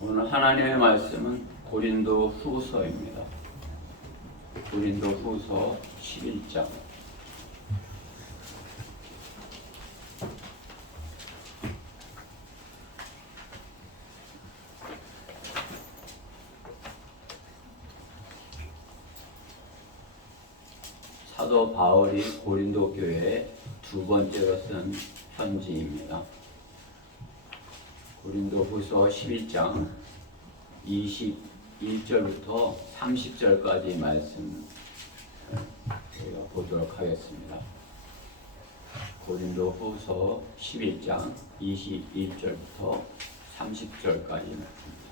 오늘 하나님의 말씀은 고린도 후서입니다. 고린도 후서 11장. 사도 바울이 고린도 교회에 두 번째로 쓴 편지입니다. 고린도 후서 11장 21절부터 30절까지 말씀 저희가 보도록 하겠습니다. 고린도 후서 11장 21절부터 30절까지 말씀입니다.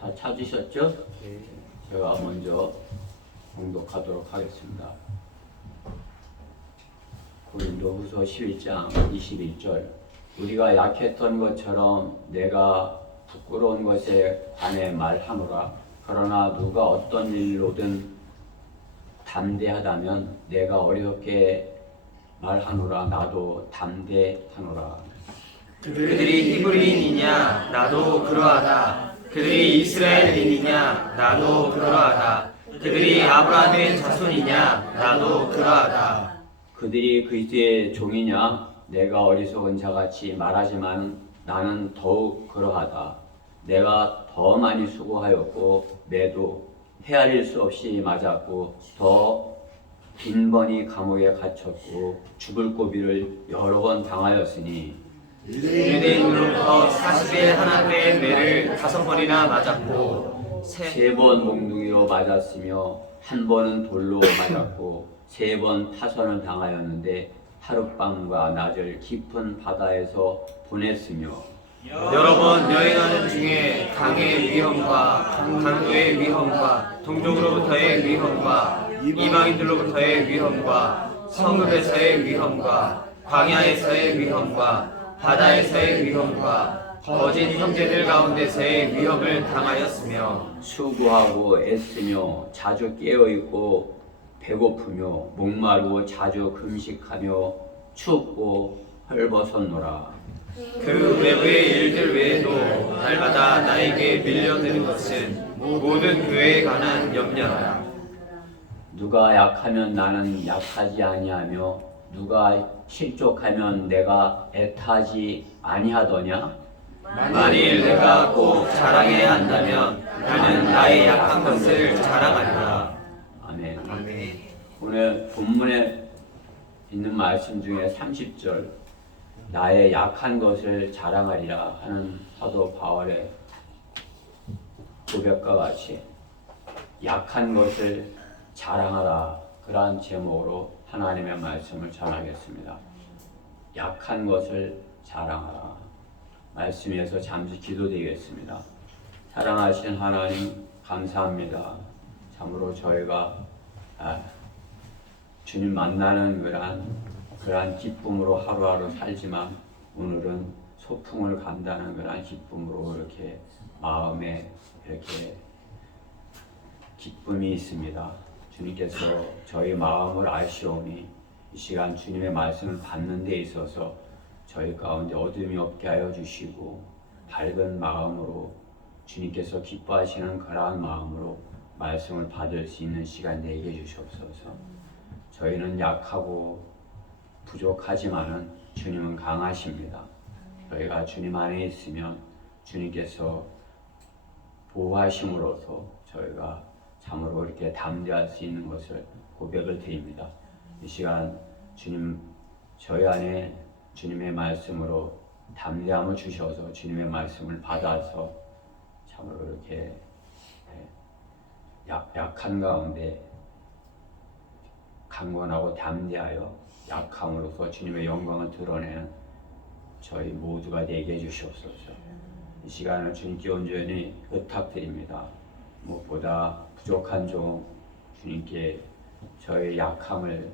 다 찾으셨죠? 네. 제가 먼저 봉독하도록 하겠습니다. 고린도 후서 11장 21절. 우리가 약했던 것처럼 내가 부끄러운 것에 관해 말하노라. 그러나 누가 어떤 일로든 담대하다면 내가 어리석게 말하노라. 나도 담대하노라. 그들이 히브리인이냐 나도 그러하다. 그들이 이스라엘인이냐 나도 그러하다. 그들이 아브라함의 자손이냐 나도 그러하다. 그들이 그리스도의 종이냐 내가 어리석은 자같이 말하지만 나는 더욱 그러하다. 내가 더 많이 수고하였고 매도 헤아릴 수 없이 맞았고 더 빈번히 감옥에 갇혔고 죽을 고비를 여러 번 당하였으니 유대인으로부터 40일 하나님의 매를 5번이나 맞았고 세 번 몽둥이로 맞았으며 한 번은 돌로 맞았고 3번 타선을 당하였는데 하룻밤과 낮을 깊은 바다에서 보냈으며 여러 번 여행하는 중에 강의 위험과 강도의 위험과 동족으로부터의 위험과 이방인들로부터의 위험과 성읍에서의 위험과 광야에서의 위험과 바다에서의 위험과 거짓 형제들 가운데서의 위험을 당하였으며 수고하고 애쓰며 자주 깨어있고 배고프며 목마르고 자주 금식하며 춥고 헐벗었노라. 그 외부의 일들 외에도 날마다 나에게 밀려드는 것은 모든 교회에 관한 염려라. 누가 약하면 나는 약하지 아니하며 누가 실족하면 내가 애타지 아니하더냐? 만일 내가 꼭 자랑해야 한다면 나는 나의 약한 것을 자랑하리라. 아멘. 아멘. 오늘 본문에 있는 말씀 중에 30절 나의 약한 것을 자랑하리라 하는 사도 바울의 고백과 같이 약한 것을 자랑하라 그러한 제목으로 하나님의 말씀을 전하겠습니다. 약한 것을 자랑하라. 말씀에서 잠시 기도드리겠습니다. 사랑하신 하나님 감사합니다. 참으로 저희가 주님 만나는 그러한 기쁨으로 하루하루 살지만 오늘은 소풍을 간다는 그러한 기쁨으로 이렇게 마음에 이렇게 기쁨이 있습니다. 주님께서 저희 마음을 아시오니 이 시간 주님의 말씀을 받는 데 있어서 저희 가운데 어둠이 없게 하여 주시고 밝은 마음으로 주님께서 기뻐하시는 그러한 마음으로 말씀을 받을 수 있는 시간 되게 주시옵소서. 저희는 약하고 부족하지만은 주님은 강하십니다. 저희가 주님 안에 있으면 주님께서 보호하심으로써 저희가 참으로 이렇게 담대할 수 있는 것을 고백을 드립니다. 이 시간 주님 저희 안에 주님의 말씀으로 담대함을 주셔서 주님의 말씀을 받아서 참으로 이렇게 약한 가운데 강건하고 담대하여 약함으로써 주님의 영광을 드러내는 저희 모두가 되게 해주시옵소서. 이 시간을 주님께 온전히 부탁드립니다. 무엇보다 부족한 종 주님께 저의 약함을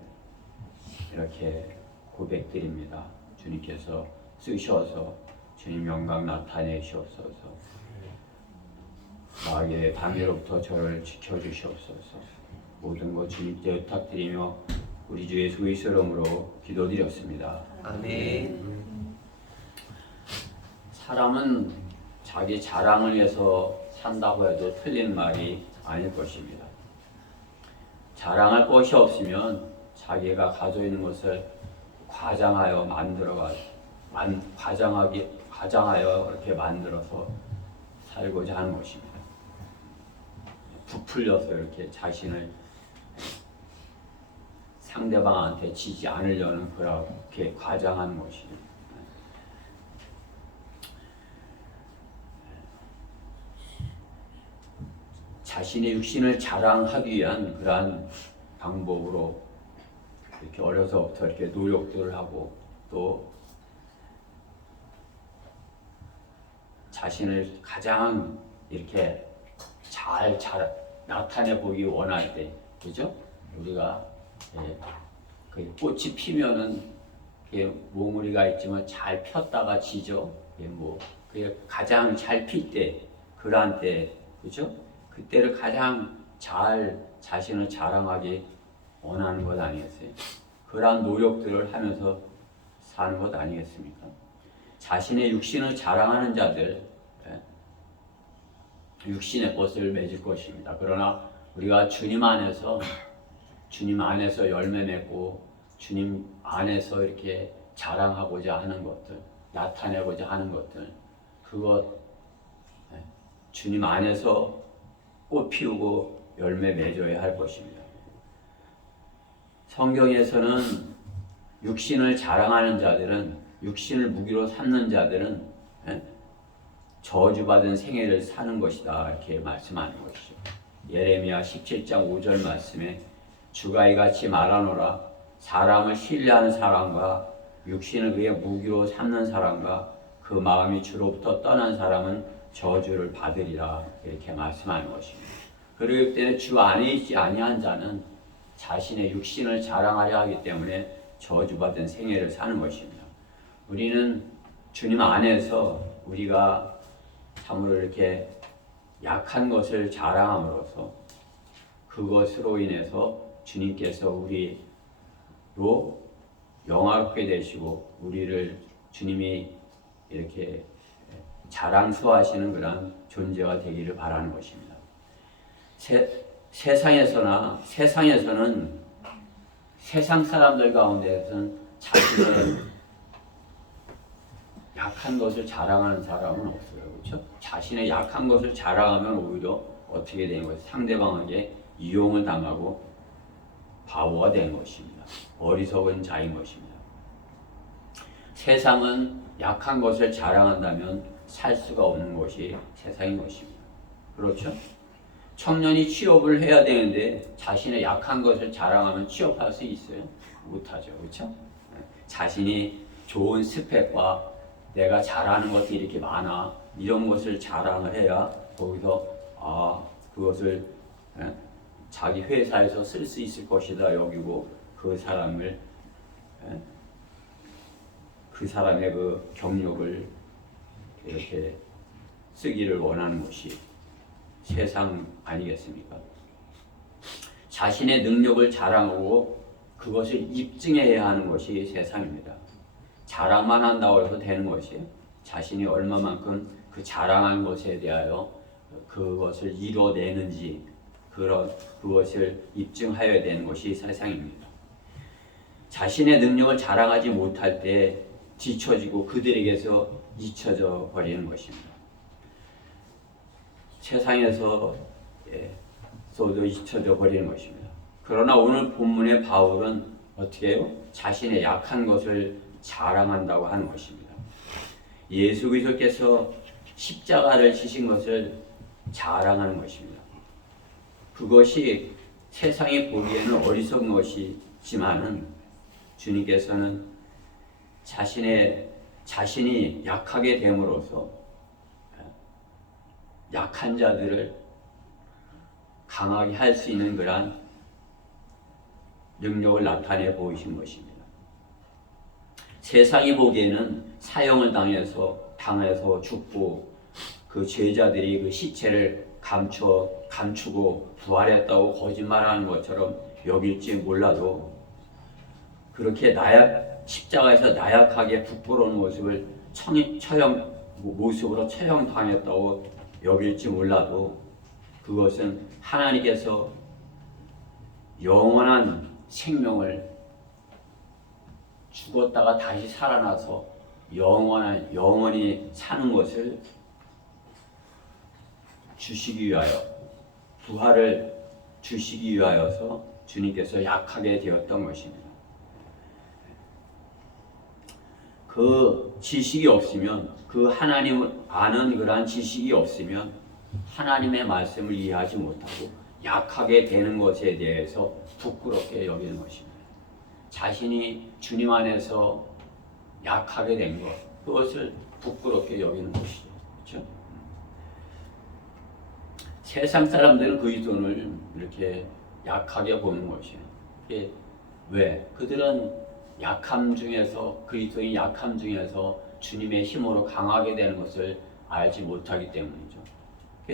이렇게 고백드립니다. 주님께서 쓰셔서 주님 영광 나타내시옵소서. 마귀의 방해로부터 저를 지켜주시옵소서. 모든 것 주님께 부탁드리며 우리 주 예수 그리스도 이름으로 기도드렸습니다. 아멘. 사람은 자기 자랑을 위해서 산다고 해도 틀린 말이 아닐 것입니다. 자랑할 것이 없으면 자기가 가지고 있는 것을 과장하여 과장하여 이렇게 만들어서 살고자 하는 것입니다. 부풀려서 이렇게 자신을 상대방한테 지지 않으려는 그렇게 과장하는 것입니다. 자신의 육신을 자랑하기 위한 그러한 방법으로 이렇게 어려서부터 이렇게 노력들을 하고 또 자신을 가장 이렇게 잘 나타내 보기 원할 때, 그죠? 우리가 그 꽃이 피면은 몽우리가 있지만 잘 폈다가 지죠. 그게 가장 잘 필 때, 그러한 때, 그죠? 그때를 가장 잘 자신을 자랑하기 원하는 것 아니겠어요? 그러한 노력들을 하면서 사는 것 아니겠습니까? 자신의 육신을 자랑하는 자들, 육신의 것을 맺을 것입니다. 그러나 우리가 주님 안에서 열매 맺고 주님 안에서 이렇게 자랑하고자 하는 것들, 나타내고자 하는 것들, 주님 안에서 꽃 피우고 열매 맺어야 할 것입니다. 성경에서는 육신을 자랑하는 자들은, 육신을 무기로 삼는 자들은 저주받은 생애를 사는 것이다, 이렇게 말씀하는 것이죠. 예레미야 17장 5절 말씀에 주가 이같이 말하노라. 사람을 신뢰하는 사람과 육신을 그의 무기로 삼는 사람과 그 마음이 주로부터 떠난 사람은 저주를 받으리라, 이렇게 말씀하는 것입니다. 그렇기 때문에 주 안에 있지 아니한 자는 자신의 육신을 자랑하려 하기 때문에 저주받은 생애를 사는 것입니다. 우리는 주님 안에서 우리가 참으로 이렇게 약한 것을 자랑함으로써 그것으로 인해서 주님께서 우리로 영화롭게 되시고 우리를 주님이 이렇게 자랑스러워하시는 그런 존재가 되기를 바라는 것입니다. 세상에서는 세상 사람들 가운데서는 자신의 약한 것을 자랑하는 사람은 없어요. 그렇죠? 자신의 약한 것을 자랑하면 오히려 어떻게 되는 것이 상대방에게 이용을 당하고 바보가 되는 것입니다. 어리석은 자인 것입니다. 세상은 약한 것을 자랑한다면 살 수가 없는 것이 세상인 것입니다. 그렇죠? 청년이 취업을 해야 되는데 자신의 약한 것을 자랑하면 취업할 수 있어요? 못하죠. 그렇죠? 자신이 좋은 스펙과 내가 잘하는 것들이 이렇게 많아, 이런 것을 자랑을 해야 거기서 그것을 자기 회사에서 쓸 수 있을 것이다 여기고 그 사람의 그 경력을 이렇게 쓰기를 원하는 것이 세상 아니겠습니까? 자신의 능력을 자랑하고 그것을 입증해야 하는 것이 세상입니다. 자랑만 한다고 해서 되는 것이 자신이 얼마만큼 그 자랑한 것에 대하여 그것을 이뤄내는지 그것을 입증하여야 되는 것이 세상입니다. 자신의 능력을 자랑하지 못할 때 뒤처지고 그들에게서 잊혀져 버리는 것입니다. 세상에서도 잊혀져 버리는 것입니다. 그러나 오늘 본문의 바울은 어떻게 해요? 자신의 약한 것을 자랑한다고 하는 것입니다. 예수 그리스도께서 십자가를 지신 것을 자랑하는 것입니다. 그것이 세상이 보기에는 어리석은 것이지만은 주님께서는 자신이 약하게 됨으로써 약한 자들을 강하게 할 수 있는 그러한 능력을 나타내 보이신 것입니다. 세상이 보기에는 사형을 당해서 죽고 그 죄자들이 그 시체를 감추고 부활했다고 거짓말하는 것처럼 여길지 몰라도 그렇게 십자가에서 나약하게 부끄러운 모습을 모습으로 처형당했다고 여길지 몰라도 그것은 하나님께서 영원한 생명을 죽었다가 다시 살아나서 영원히 사는 것을 주시기 위하여, 부활을 주시기 위하여서 주님께서 약하게 되었던 것입니다. 그 지식이 없으면, 그 하나님을 아는 그러한 지식이 없으면 하나님의 말씀을 이해하지 못하고 약하게 되는 것에 대해서 부끄럽게 여기는 것입니다. 자신이 주님 안에서 약하게 된 것, 그것을 부끄럽게 여기는 것이죠. 그렇죠? 세상 사람들은 그리스도를 이렇게 약하게 보는 것이에요. 이게 왜? 그들은 약함 중에서, 그리스도의 약함 중에서 주님의 힘으로 강하게 되는 것을 알지 못하기 때문이죠.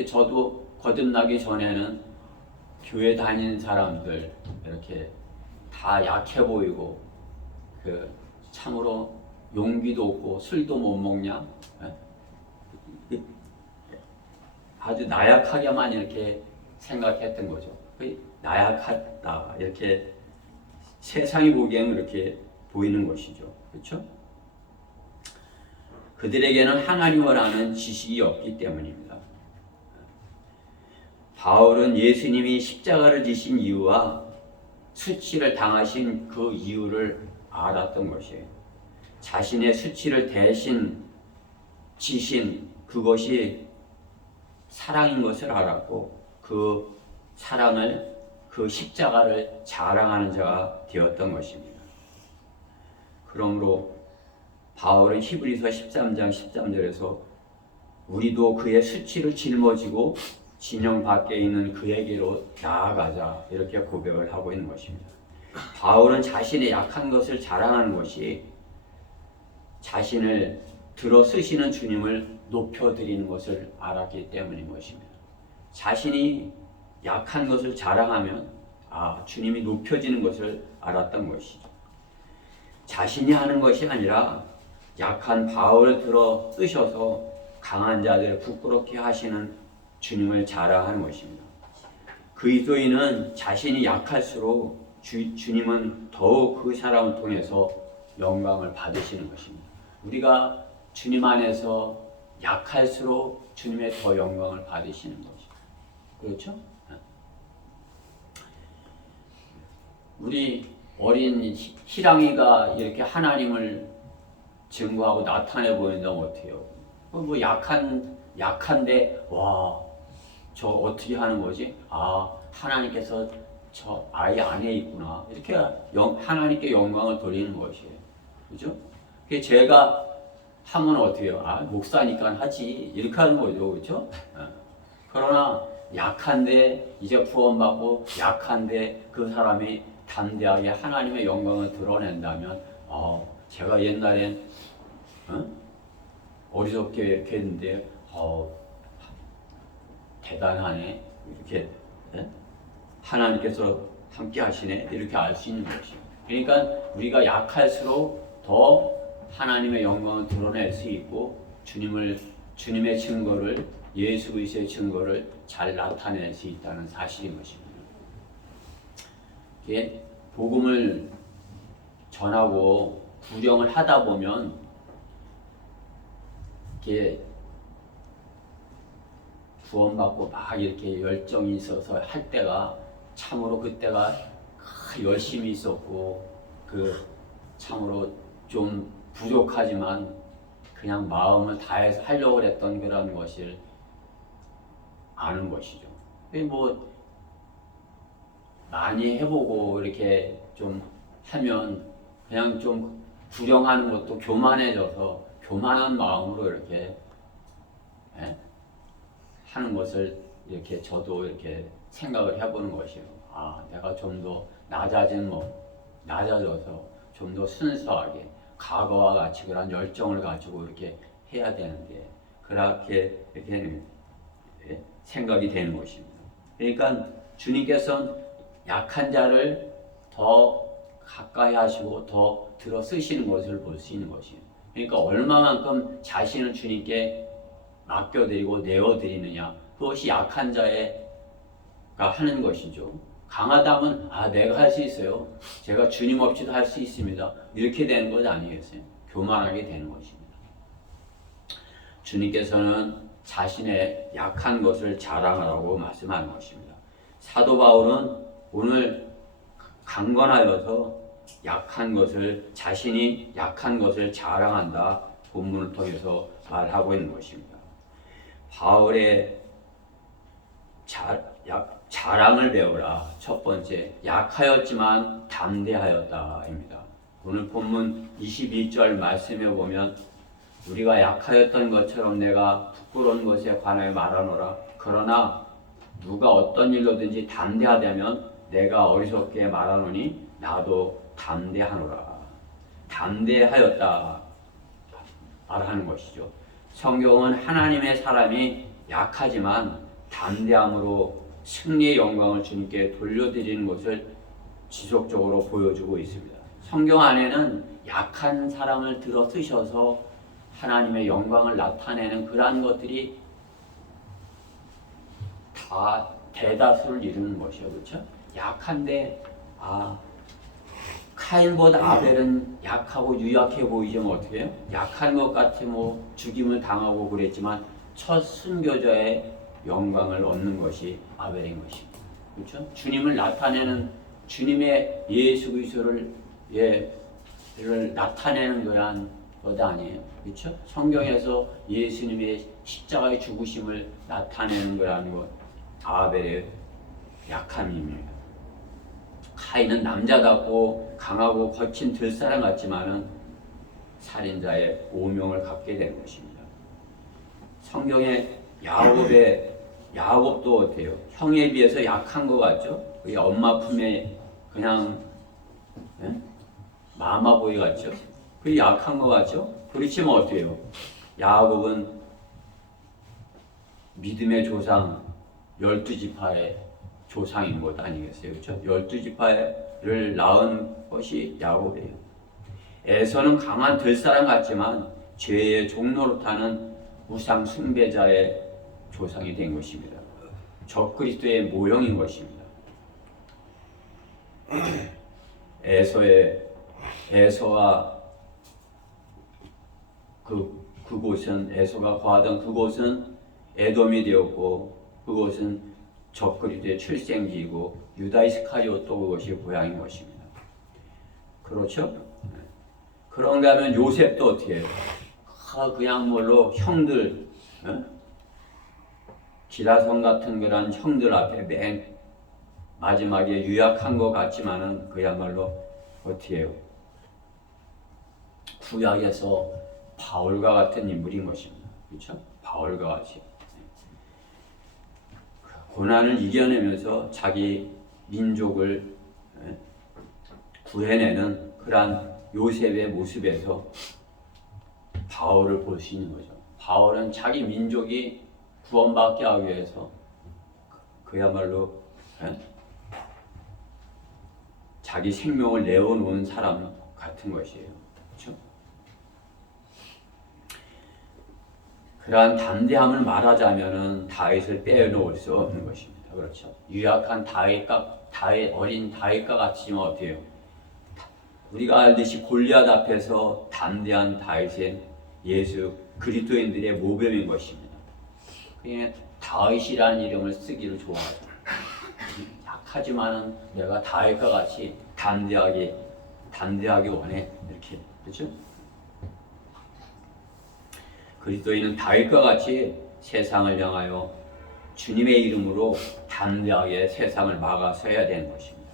저도 거듭나기 전에는 교회 다니는 사람들 이렇게 다 약해 보이고, 참으로 용기도 없고 술도 못 먹냐, 아주 나약하게만 이렇게 생각했던 거죠. 나약하다 이렇게 세상이 보기에는 그렇게 보이는 것이죠. 그렇죠? 그들에게는 하나님을 아는 지식이 없기 때문입니다. 바울은 예수님이 십자가를 지신 이유와 수치를 당하신 그 이유를 알았던 것이에요. 자신의 수치를 대신 지신 그것이 사랑인 것을 알았고, 그 사랑을, 그 십자가를 자랑하는 자가 되었던 것입니다. 그러므로 바울은 히브리서 13장 13절에서 우리도 그의 수치를 짊어지고 진영 밖에 있는 그에게로 나아가자, 이렇게 고백을 하고 있는 것입니다. 바울은 자신의 약한 것을 자랑하는 것이 자신을 들어 쓰시는 주님을 높여드리는 것을 알았기 때문인 것입니다. 자신이 약한 것을 자랑하면 주님이 높여지는 것을 알았던 것이죠. 자신이 하는 것이 아니라 약한 바울을 들어 쓰셔서 강한 자들을 부끄럽게 하시는 주님을 자랑하는 것입니다. 그리스도인은 자신이 약할수록 주님은 더욱 그 사람을 통해서 영광을 받으시는 것입니다. 우리가 주님 안에서 약할수록 주님의 더 영광을 받으시는 것이죠. 그렇죠? 우리 어린 희랑이가 이렇게 하나님을 증거하고 나타내 보인다면 어떻게 해요? 뭐 약한데 저 어떻게 하는 거지? 하나님께서 저 아이 안에 있구나. 이렇게 하나님께 영광을 돌리는 것이에요. 그죠? 제가 하면 어떻게 해요? 목사니까 하지. 이렇게 하는 거죠. 그죠? 그러나 약한데, 이제 구원받고 약한데 그 사람이 담대하게 하나님의 영광을 드러낸다면, 제가 옛날엔 어리석게 이렇게 했는데, 대단하네. 이렇게 하나님께서 함께 하시네. 이렇게 알 수 있는 것이에요. 그러니까 우리가 약할수록 더 하나님의 영광을 드러낼 수 있고, 주님의 증거를, 예수 그리스도의 증거를 잘 나타낼 수 있다는 사실인 것입니다. 복음을 전하고 구령을 하다 보면 구원받고 막 이렇게 열정이 있어서 할 때가, 참으로 그때가 열심히 있었고, 참으로 좀 부족하지만 그냥 마음을 다해서 하려고 했던 그런 것을 아는 것이죠. 뭐 많이 해보고 이렇게 좀 하면 그냥 좀 구령하는 것도 교만해져서 교만한 마음으로 이렇게 하는 것을 이렇게 저도 이렇게 생각을 해보는 것이에요. 내가 좀 더 낮아져서 좀 더 순수하게 과거와 같이 그런 열정을 가지고 이렇게 해야 되는데, 그렇게 이렇게 생각이 되는 것입니다. 그러니까 주님께서는 약한 자를 더 가까이 하시고 더 들어 쓰시는 것을 볼 수 있는 것이에요. 그러니까 얼마만큼 자신을 주님께 맡겨드리고 내어드리느냐, 그것이 약한 자가 하는 것이죠. 강하다면 내가 할 수 있어요. 제가 주님 없이도 할 수 있습니다. 이렇게 되는 것 아니겠어요? 교만하게 되는 것입니다. 주님께서는 자신의 약한 것을 자랑하라고 말씀하는 것입니다. 사도 바울은 오늘 강건하여서 약한 것을, 자신이 약한 것을 자랑한다, 본문을 통해서 말하고 있는 것입니다. 바울의 자랑을 배우라. 첫 번째, 약하였지만 담대하였다입니다. 오늘 본문 22절 말씀에 보면 우리가 약하였던 것처럼 내가 부끄러운 것에 관하여 말하노라. 그러나 누가 어떤 일로든지 담대하다면 내가 어리석게 말하노니 나도 담대하노라. 담대하였다 말하는 것이죠. 성경은 하나님의 사람이 약하지만 담대함으로 승리의 영광을 주님께 돌려드리는 것을 지속적으로 보여주고 있습니다. 성경 안에는 약한 사람을 들어 쓰셔서 하나님의 영광을 나타내는 그러한 것들이 다 대다수를 이루는 것이에요. 그렇죠? 약한데 카인보다 아벨은 약하고 유약해 보이지만 어떻게 해요? 약한 것 같이 죽임을 당하고 그랬지만 첫 순교자의 영광을 얻는 것이 아벨인 것입니다. 그렇죠? 주님을 나타내는, 주님의 예수 그리스도를 나타내는 그러한 것 아니에요. 그렇죠? 성경에서 예수님의 십자가의 죽으심을 나타내는 거라는 것, 아벨의 약함입니다. 카인은 남자답고 강하고 거친 들사람 같지만은 살인자의 오명을 갖게 된 것입니다. 성경에 야곱도 어때요? 형에 비해서 약한 것 같죠? 그게 엄마 품에 그냥 마마보이 같죠? 그게 약한 것 같죠? 그렇지만 어때요? 야곱은 믿음의 조상 12지파의 조상인 것 아니겠어요? 그렇죠? 12지파를 낳은 것이 야곱이에요. 에서는 강한 들사람 같지만 죄의 종로로 타는 우상 숭배자의 조상이 된 것입니다. 적그리스도의 모형인 것입니다. 에서와 그곳은, 에서가 거하던 그곳은 에돔이 되었고, 그곳은 적그리스도의 출생지이고 유다 이스카리옷도 그것이 고향인 것입니다. 그렇죠? 그런가 하면 요셉도 어떻게 해요? 그냥 뭘로 형들, 기라성 같은 그런 형들 앞에 맨 마지막에 유약한 것 같지만은 그야말로 어떻게 해요? 구약에서 바울과 같은 인물인 것입니다. 그렇죠? 바울과 같이 고난을 이겨내면서 자기 민족을 구해내는 그러한 요셉의 모습에서 바울을 볼 수 있는 거죠. 바울은 자기 민족이 구원받게 하기 위해서 그야말로 자기 생명을 내어놓은 사람 같은 것이에요. 그렇죠? 그러한 담대함을 말하자면은 다윗을 빼놓을 수 없는 것입니다. 그렇죠? 유약한 어린 다윗과 같지만 어때요? 우리가 알듯이 골리앗 앞에서 담대한 다윗은 예수 그리스도인들의 모범인 것입니다. 그냥 다윗이라는 이름을 쓰기를 좋아해요. 약하지만은 내가 다윗과 같이 담대하게 원해. 이렇게. 그렇죠? 그리스도인은 다윗과 같이 세상을 향하여 주님의 이름으로 담대하게 세상을 막아서야 되는 것입니다.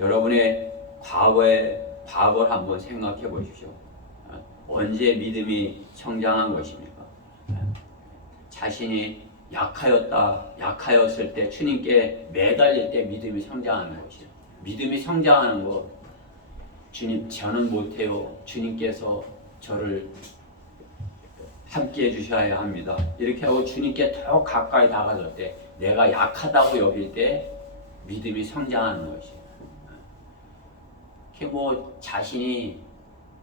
여러분의 과거를 한번 생각해 보십시오. 언제 믿음이 성장한 것입니까? 자신이 약하였을 때 주님께 매달릴 때 믿음이 성장하는 것이죠. 믿음이 성장하는 것, 주님 저는 못해요. 주님께서 저를 함께 해주셔야 합니다. 이렇게 하고 주님께 더 가까이 다가설 때, 내가 약하다고 여길 때 믿음이 성장하는 것이에요. 이렇게 뭐 자신이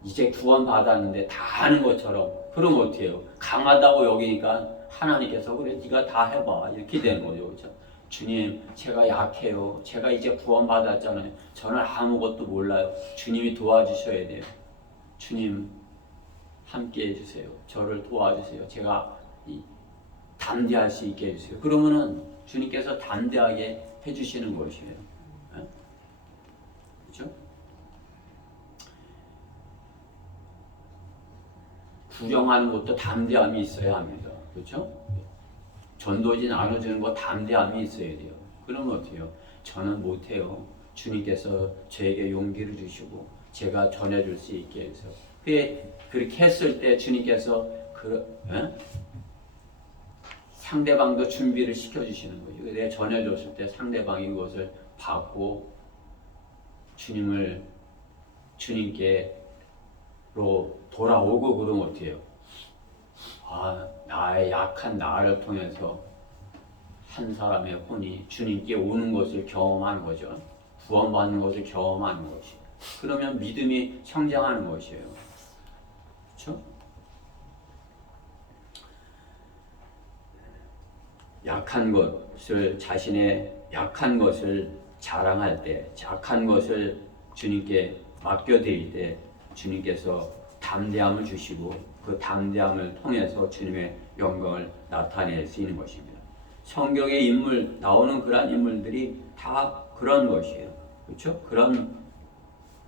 이제 구원 받았는데 다 하는 것처럼 그러면 어떻게 해요? 강하다고 여기니까 하나님께서 그래 네가 다 해봐 이렇게 되는 거죠. 그렇죠? 주님 제가 약해요. 제가 이제 구원 받았잖아요. 저는 아무것도 몰라요. 주님이 도와주셔야 돼요. 주님 함께 해주세요. 저를 도와주세요. 제가 담대할 수 있게 해주세요. 그러면은 주님께서 담대하게 해주시는 것이에요. 그렇죠? 구령하는 것도 담대함이 있어야 합니다. 그렇죠? 전도지 나눠주는 거 담대함이 있어야 돼요. 그러면 어떻게 해요? 저는 못해요. 주님께서 저에게 용기를 주시고 제가 전해줄 수 있게 해서 그렇게 했을 때 주님께서 상대방도 준비를 시켜주시는 거죠. 내가 전해줬을 때 상대방이 그것을 받고 주님께로 돌아오고 그러면 어떻게 해요? 나의 약한 나를 통해서 한 사람의 혼이 주님께 오는 것을 경험하는 거죠. 구원받는 것을 경험하는 것이. 그러면 믿음이 성장하는 것이에요. 그렇죠? 자신의 약한 것을 자랑할 때, 약한 것을 주님께 맡겨드릴 때 주님께서 담대함을 주시고 그 담대함을 통해서 주님의 영광을 나타낼 수 있는 것입니다. 성경의 인물, 나오는 그런 인물들이 다 그런 것이에요. 그렇죠? 그런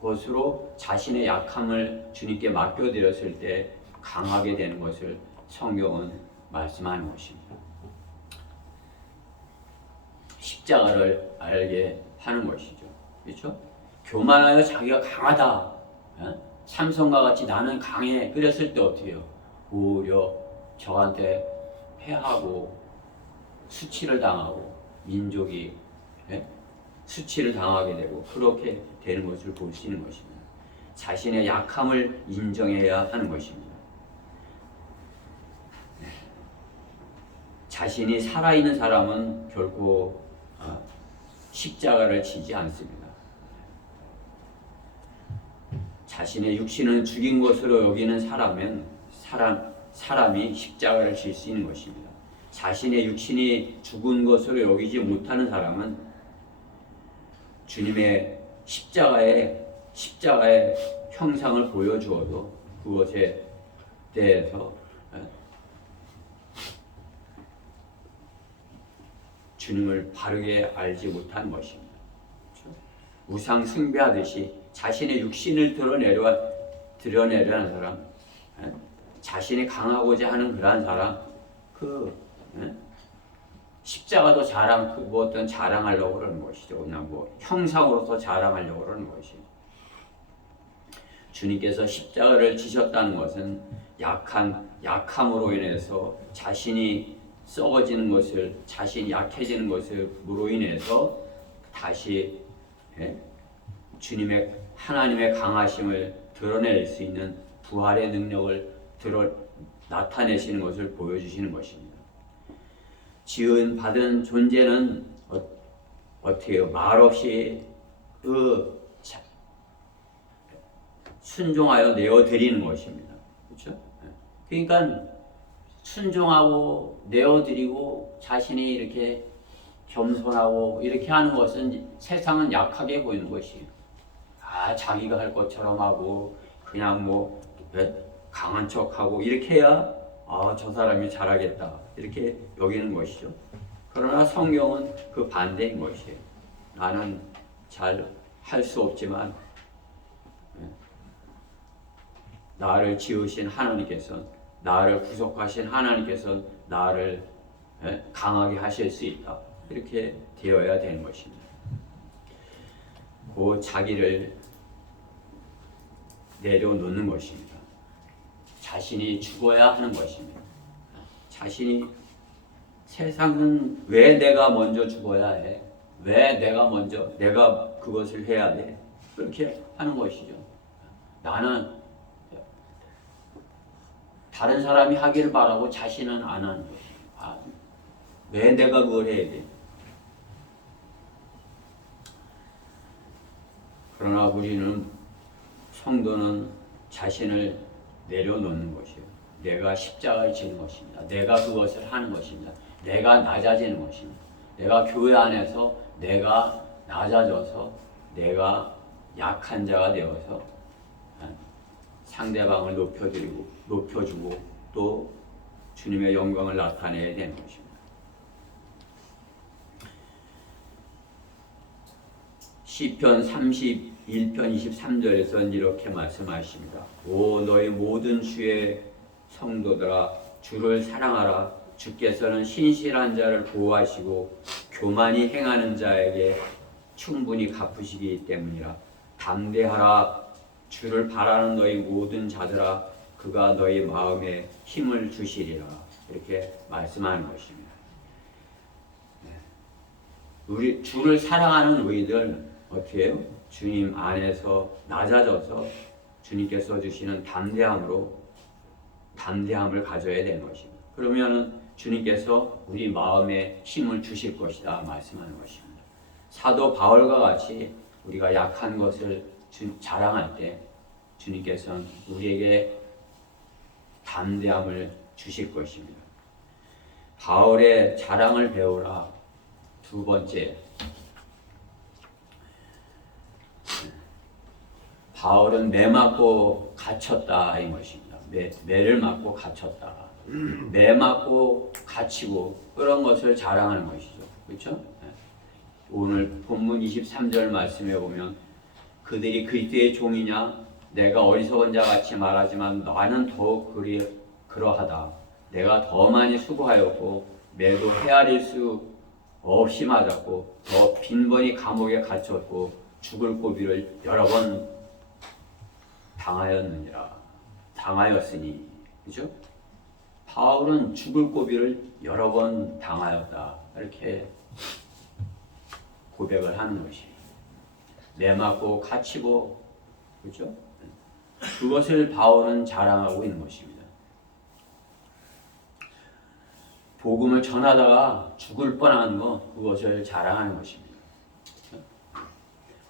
것으로 자신의 약함을 주님께 맡겨드렸을 때 강하게 되는 것을 성경은 말씀하는 것입니다. 십자가를 알게 하는 것이죠. 그렇죠? 교만하여 자기가 강하다. 삼성과 같이 나는 강해. 그랬을 때 어떻게 해요? 오히려 저한테 패하고 수치를 당하고 민족이 수치를 당하게 되고 그렇게 되는 것을 볼 수 있는 것입니다. 자신의 약함을 인정해야 하는 것입니다. 자신이 살아있는 사람은 결코 십자가를 지지 않습니다. 자신의 육신을 죽인 것으로 여기는 사람이 십자가를 질 수 있는 것입니다. 자신의 육신이 죽은 것으로 여기지 못하는 사람은 주님의 십자가의 형상을 보여주어도 그것에 대해서 주님을 바르게 알지 못한 것입니다. 우상 숭배하듯이 자신의 육신을 드러내려는 사람, 자신이 강하고자 하는 그러한 사람, 십자가도 어떤 자랑하려고 그러는 것이죠. 그냥 형상으로서 자랑하려고 그러는 것이죠. 주님께서 십자가를 지셨다는 것은 약함으로 인해서 자신이 썩어지는 것을, 자신이 약해지는 것으로 인해서 다시 하나님의 강하심을 드러낼 수 있는 부활의 능력을 나타내시는 것을 보여주시는 것입니다. 지은 받은 존재는 어떻게 해요? 말없이 순종하여 내어드리는 것입니다. 그렇죠? 그러니까 순종하고 내어드리고 자신이 이렇게 겸손하고 이렇게 하는 것은 세상은 약하게 보이는 것이에요. 자기가 할 것처럼 하고 그냥 강한 척하고 이렇게 해야 저 사람이 잘하겠다 이렇게 여기는 것이죠. 그러나 성경은 그 반대인 것이에요. 나는 잘 할 수 없지만 나를 지으신 하나님께서, 나를 구속하신 하나님께서 나를 강하게 하실 수 있다. 이렇게 되어야 되는 것입니다. 그 자기를 내려놓는 것입니다. 자신이 죽어야 하는 것입니다. 세상은 왜 내가 먼저 죽어야 해? 왜 내가 그것을 해야 돼? 그렇게 하는 것이죠. 나는 다른 사람이 하기를 바라고 자신은 안 하는 것이에요. 왜 내가 그걸 해야 돼? 그러나 우리는 성도는 자신을 내려놓는 것이요. 내가 십자가를 지는 것입니다. 내가 그것을 하는 것입니다. 내가 낮아지는 것입니다. 내가 교회 안에서 내가 낮아져서 내가 약한 자가 되어서 상대방을 높여주고 또 주님의 영광을 나타내야 되는 것입니다. 시편 31편 23절에서는 이렇게 말씀하십니다. 오 너희 모든 주의 성도들아 주를 사랑하라. 주께서는 신실한 자를 보호하시고 교만히 행하는 자에게 충분히 갚으시기 때문이라. 담대하라. 주를 바라는 너희 모든 자들아 그가 너희 마음에 힘을 주시리라. 이렇게 말씀하는 것입니다. 우리 주를 사랑하는 우리들 어떻게 해요? 주님 안에서 낮아져서 주님께서 주시는 담대함을 가져야 되는 것입니다. 그러면 주님께서 우리 마음에 힘을 주실 것이다 말씀하는 것입니다. 사도 바울과 같이 우리가 약한 것을 자랑할 때 주님께서는 우리에게 담대함을 주실 것입니다. 바울의 자랑을 배우라. 두 번째, 바울은 매 맞고 갇혔다 이 것입니다. 매를 맞고 갇혔다. 매 맞고 갇히고 그런 것을 자랑하는 것이죠. 그렇죠? 오늘 본문 23절 말씀에 보면 그들이 그리스도의 종이냐? 내가 어리석은 자 같이 말하지만 나는 더욱 그러하다. 내가 더 많이 수고하였고 매도 헤아릴 수 없이 맞았고 더 빈번히 감옥에 갇혔고 죽을 고비를 여러 번 당하였으니 그죠? 바울은 죽을 고비를 여러 번 당하였다 이렇게 고백을 하는 것이에요. 매 맞고 갇히고 그죠? 그것을 바울은 자랑하고 있는 것입니다. 복음을 전하다가 죽을 뻔한 거 그것을 자랑하는 것입니다.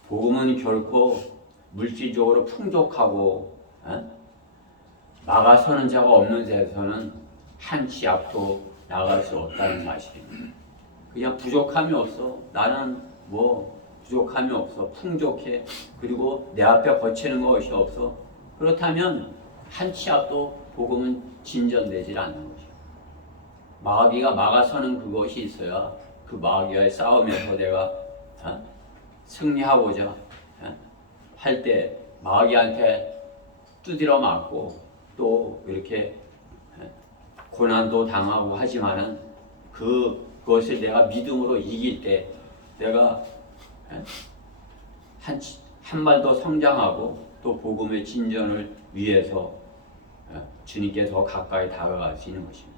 복음은 결코 물질적으로 풍족하고 막아서는 자가 없는 데서는 한 치 앞도 나갈 수 없다는 사실입니다. 그냥 부족함이 없어. 나는 뭐 부족함이 없어. 풍족해. 그리고 내 앞에 거치는 것이 없어. 그렇다면 한 치 앞도 복음은 진전되질 않는 것이에요. 마귀가 막아서는 그것이 있어야 그 마귀와의 싸움에서 내가 승리하고자 할 때 마귀한테 두드려 맞고 또 이렇게 고난도 당하고 하지만은 그것을 내가 믿음으로 이길 때 내가 한 발 더 성장하고 또 복음의 진전을 위해서 주님께 더 가까이 다가갈 수 있는 것입니다.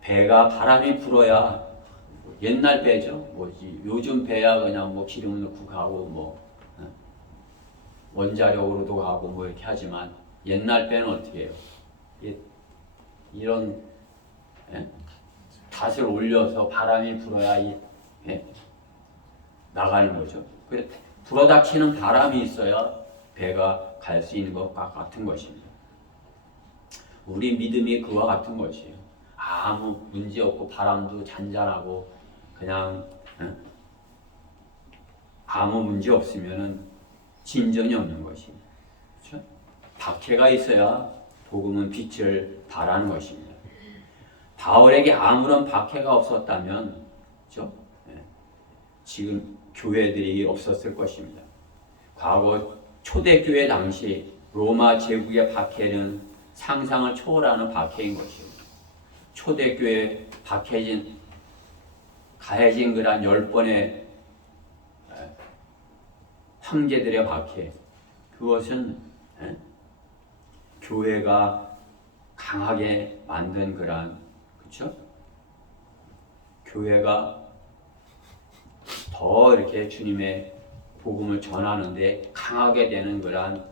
배가 바람이 불어야 옛날 배죠. 뭐지 요즘 배야 그냥 뭐 기름 넣고 가고 뭐 원자력으로도 가고 뭐 이렇게 하지만 옛날 배는 어떻게 해요? 이런 닷을 올려서 바람이 불어야 나가는 거죠. 그래 불어닥치는 바람이 있어야 배가 갈 수 있는 것과 같은 것입니다. 우리 믿음이 그와 같은 것이에요. 아무 문제 없고 바람도 잔잔하고 그냥 아무 문제 없으면은 진전이 없는 것입니다. 그렇죠? 박해가 있어야 복음은 빛을 발하는 것입니다. 바울에게 아무런 박해가 없었다면, 그렇죠? 지금 교회들이 없었을 것입니다. 과거 초대교회 당시 로마 제국의 박해는 상상을 초월하는 박해인 것입니다. 초대교회 가해진 그란 10번의 황제들의 박해, 그것은 교회가 강하게 만든 그런, 그렇죠? 교회가 더 이렇게 주님의 복음을 전하는데 강하게 되는 그런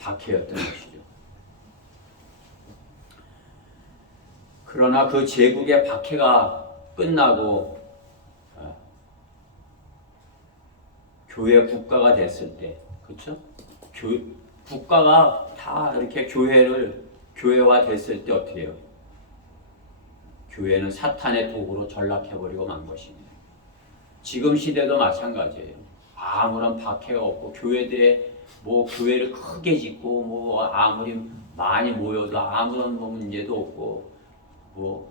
박해였던 것이죠. 그러나 그 제국의 박해가 끝나고 교회 국가가 됐을 때, 그렇죠? 국가가 다 이렇게 교회화 됐을 때 어떻게 해요? 교회는 사탄의 도구로 전락해버리고 만 것입니다. 지금 시대도 마찬가지예요. 아무런 박해가 없고 교회들의 교회를 크게 짓고 아무리 많이 모여도 아무런 문제도 없고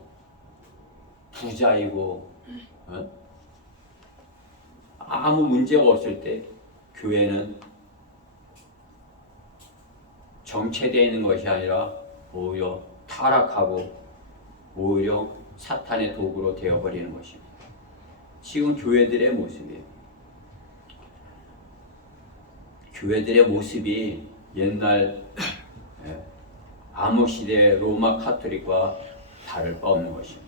부자이고 아무 문제가 없을 때 교회는 정체되어 있는 것이 아니라 오히려 타락하고 오히려 사탄의 도구로 되어버리는 것입니다. 지금 교회들의 모습이에요. 교회들의 모습이 옛날 암흑시대 로마 카톨릭과 다를 바 없는 것입니다.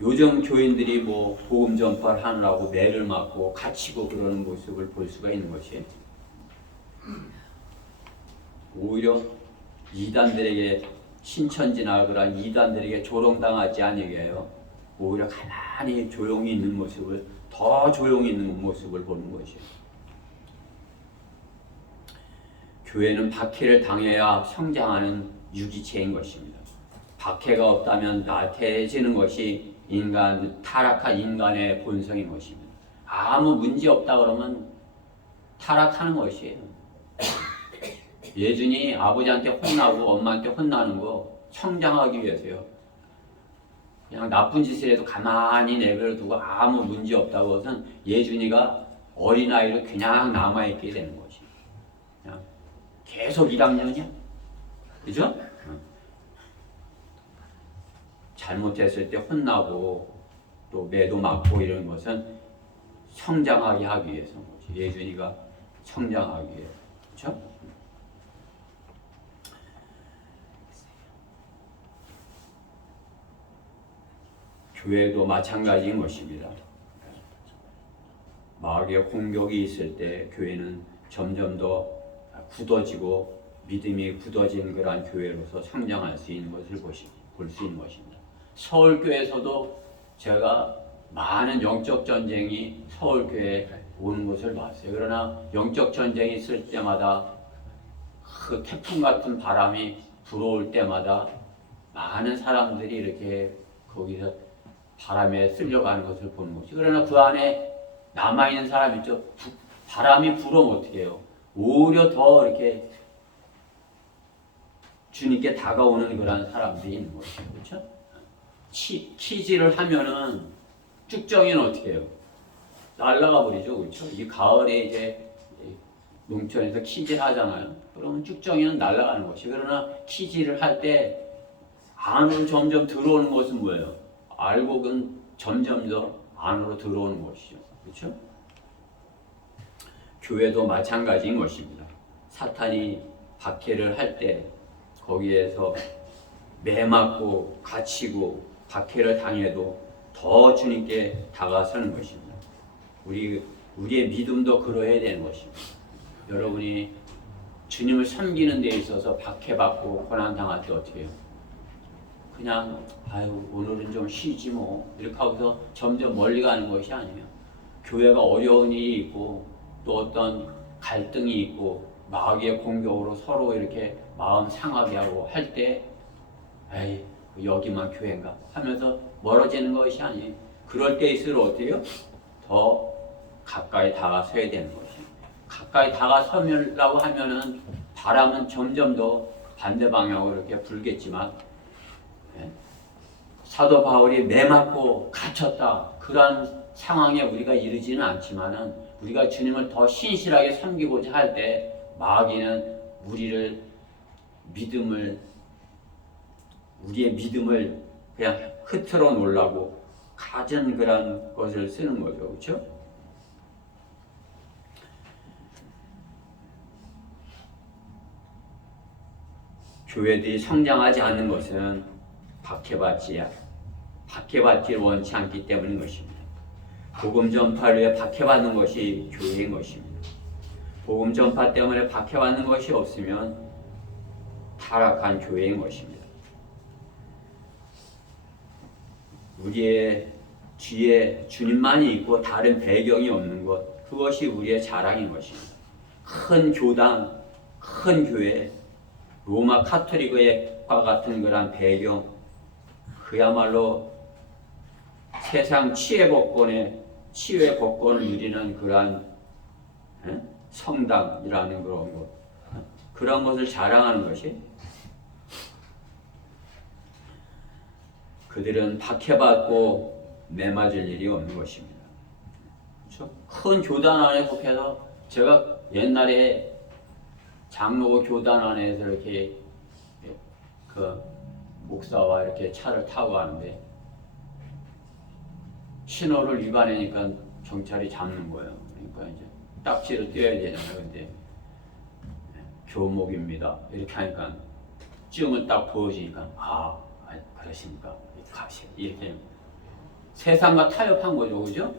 요즘 교인들이 복음 전파를 하느라고 매를 맞고 갇히고 그러는 모습을 볼 수가 있는 것이 오히려 이단들에게 신천지나 그런 이단들에게 조롱당하지 않게 해요. 오히려 가만히 조용히 있는 모습을 더 조용히 있는 모습을 보는 것이에요. 교회는 박해를 당해야 성장하는 유기체인 것입니다. 박해가 없다면 나태해지는 것이 타락한 인간의 본성인 것입니다. 아무 문제 없다 그러면 타락하는 것이에요. 예준이 아버지한테 혼나고 엄마한테 혼나는 거 성장하기 위해서요. 그냥 나쁜 짓을 해도 가만히 내버려두고 아무 문제 없다고 해서는 예준이가 어린아이로 그냥 남아있게 되는 것이. 그냥 계속 1학년이야. 그죠? 잘못했을 때 혼나고 또 매도 맞고 이런 것은 성장하게 하기 위해서 예준이가 성장하기 위해서. 그렇죠? 교회도 마찬가지인 것입니다. 마귀의 공격이 있을 때 교회는 점점 더 굳어지고 믿음이 굳어진 그러한 교회로서 성장할 수 있는 것을 볼 수 있는 것입니다. 서울교회에서도 제가 많은 영적 전쟁이 서울교회에 오는 것을 봤어요. 그러나 영적 전쟁이 있을 때마다 그 태풍 같은 바람이 불어올 때마다 많은 사람들이 이렇게 거기서 바람에 쓸려가는 것을 보는 것이. 그러나 그 안에 남아있는 사람이 있죠. 바람이 불어오면 어떻게 해요? 오히려 더 이렇게 주님께 다가오는 그런 사람들이 있는 것이죠. 그렇죠? 키질을 하면은 쭉정이는 어떻게 해요? 날아가 버리죠. 그렇죠? 이 가을에 이제 농촌에서 키질 하잖아요. 그러면 쭉정이는 날아가는 것이. 그러나 키질을 할 때 안으로 점점 들어오는 것은 뭐예요? 알곡은 점점 더 안으로 들어오는 것이죠. 그렇죠? 교회도 마찬가지인 것입니다. 사탄이 박해를 할 때 거기에서 매맞고 갇히고 박해를 당해도 더 주님께 다가서는 것입니다. 우리의 믿음도 그러해야 되는 것입니다. 여러분이 주님을 섬기는 데 있어서 박해받고 고난당할 때 어떻게 해요? 그냥 오늘은 좀 쉬지 이렇게 하고서 점점 멀리 가는 것이 아니에요. 교회가 어려운 일이 있고 또 어떤 갈등이 있고 마귀의 공격으로 서로 이렇게 마음 상하게 하고 할 때 여기만 교회인가 하면서 멀어지는 것이 아니에요. 그럴 때일수록 어떻게 해요? 더 가까이 다가서야 되는 것이에요. 가까이 다가서려고 하면은 바람은 점점 더 반대 방향으로 이렇게 불겠지만 사도 바울이 매맞고 갇혔다 그러한 상황에 우리가 이르지는 않지만은 우리가 주님을 더 신실하게 섬기고자 할 때 마귀는 우리의 믿음을 그냥 흐트러 놓으려고 가진 그런 것을 쓰는 거죠. 그렇죠? 교회들이 성장하지 않는 것은 박해받기를 원치 않기 때문인 것입니다. 복음 전파를 위해 박해받는 것이 교회인 것입니다. 복음 전파 때문에 박해받는 것이 없으면 타락한 교회인 것입니다. 우리의 뒤에 주님만이 있고 다른 배경이 없는 것, 그것이 우리의 자랑인 것입니다. 큰 교단, 큰 교회, 로마 카톨릭과 같은 그런 배경, 그야말로 세상 치유의 복권을 누리는 그러한 성당이라는 그런 것, 그런 것을 자랑하는 것이, 그들은 박해받고 매맞을 일이 없는 것입니다. 그렇죠? 큰 교단 안에 속해서, 제가 옛날에 장로교 교단 안에서 이렇게 그 목사와 이렇게 차를 타고 가는데 신호를 위반하니까 경찰이 잡는 거예요. 그러니까 이제 딱지를 떼어야 되잖아요. 근데 교목입니다. 이렇게 하니까 쯤을 딱 보여주니까 그러십니까? 가시 이렇게 세상과 타협한 거죠, 그죠?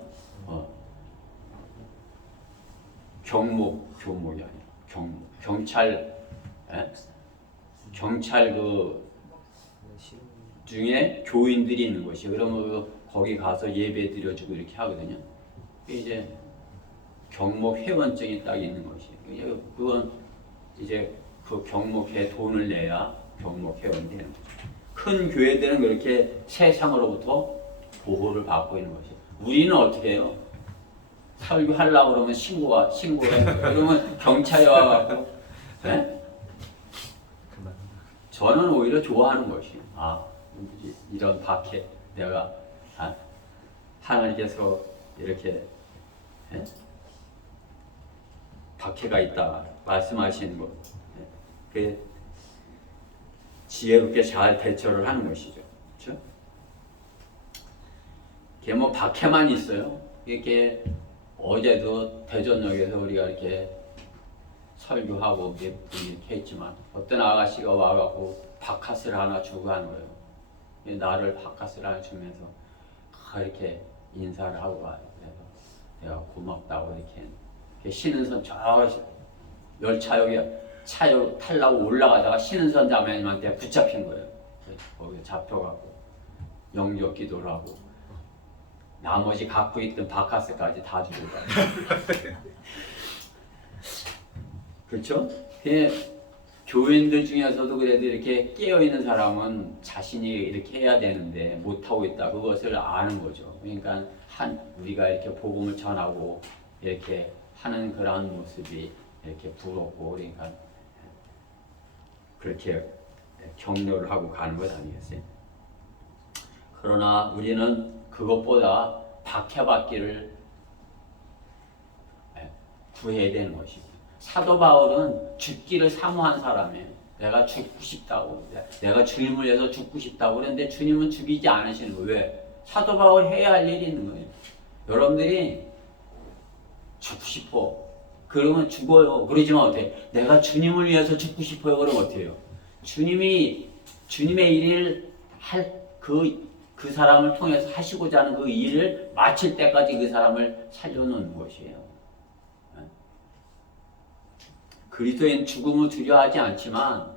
교목이 아니라 경찰 그 중에 교인들이 있는 것이. 그러면 거기 가서 예배 드려주고 이렇게 하거든요. 이제 경목 회원증이 딱 있는 것이. 그건 이제 그 경목회 돈을 내야 경목 회원이 되는 거죠. 큰 교회들은 그렇게 세상으로부터 보호를 받고 있는 것이. 우리는 어떻게 해요? 설교하려고 그러면 신고해. 그러면 경찰이 와갖고, 네? 저는 오히려 좋아하는 것이, 이런 박해, 내가, 하나님께서 이렇게, 박해가 있다, 말씀하시는 것. 그 지혜롭게 잘 대처를 하는 것이죠. 그렇죠? 이게 뭐 박해만 있어요. 이렇게 어제도 대전역에서 우리가 이렇게 설교하고 이렇게 했지만 어떤 아가씨가 와갖고 바카스를 하나 주고 하는 거예요. 나를 바카스를 하나 주면서 이렇게 인사를 하고 와요. 그래서 내가 고맙다고 이렇게 쉬는 선 저 열차역에 차로 타려고 올라가다가 쉬는 선 자매님한테 붙잡힌 거예요. 거기 잡혀갖고 영접 기도를 하고 나머지 갖고 있던 바카스까지 다 주고 가요. 그렇죠? 교인들 중에서도 그래도 이렇게 깨어있는 사람은 자신이 이렇게 해야 되는데 못하고 있다. 그것을 아는 거죠. 그러니까 우리가 이렇게 복음을 전하고 이렇게 하는 그런 모습이 이렇게 부럽고, 그러니까 그렇게 격려를 하고 가는 것 아니겠어요? 그러나 우리는 그것보다 박해받기를 구해야 되는 것입니다. 사도 바울은 죽기를 사모한 사람이에요. 내가 죽고 싶다고, 내가 주님을 위해서 죽고 싶다고 그랬는데 주님은 죽이지 않으시는 거예요. 왜? 사도 바울 해야 할 일이 있는 거예요. 여러분들이 죽고 싶어. 그러면 죽어요. 그러지만 어떻게? 내가 주님을 위해서 죽고 싶어요. 그러면 어떻게 해요? 주님의 일을 할 그 사람을 통해서 하시고자 하는 그 일을 마칠 때까지 그 사람을 살려놓는 것이에요. 그리스도인 죽음을 두려워하지 않지만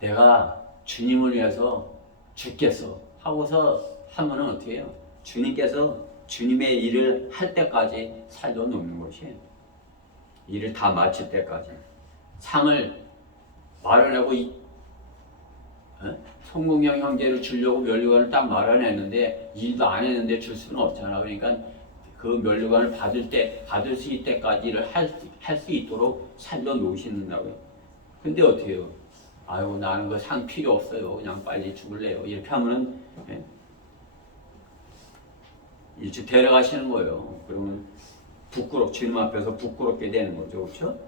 내가 주님을 위해서 죽겠어 하고서 하면은 어떻게 해요? 주님께서 주님의 일을 할 때까지 살려놓는 것이에요. 일을 다 마칠 때까지. 상을 마련하고 송국영 형제를 주려고 면류관을 딱 마련했는데 일도 안 했는데 줄 수는 없잖아. 그러니까 그 면류관을 받을 수 있을 때까지를 할 수 있도록 살려놓으신다고요. 근데 어떻게 해요? 아유, 나는 그 상 필요 없어요. 그냥 빨리 죽을래요. 이렇게 하면은 일찍 데려가시는 거예요. 그러면 주님 앞에서 부끄럽게 되는 거죠. 그렇죠?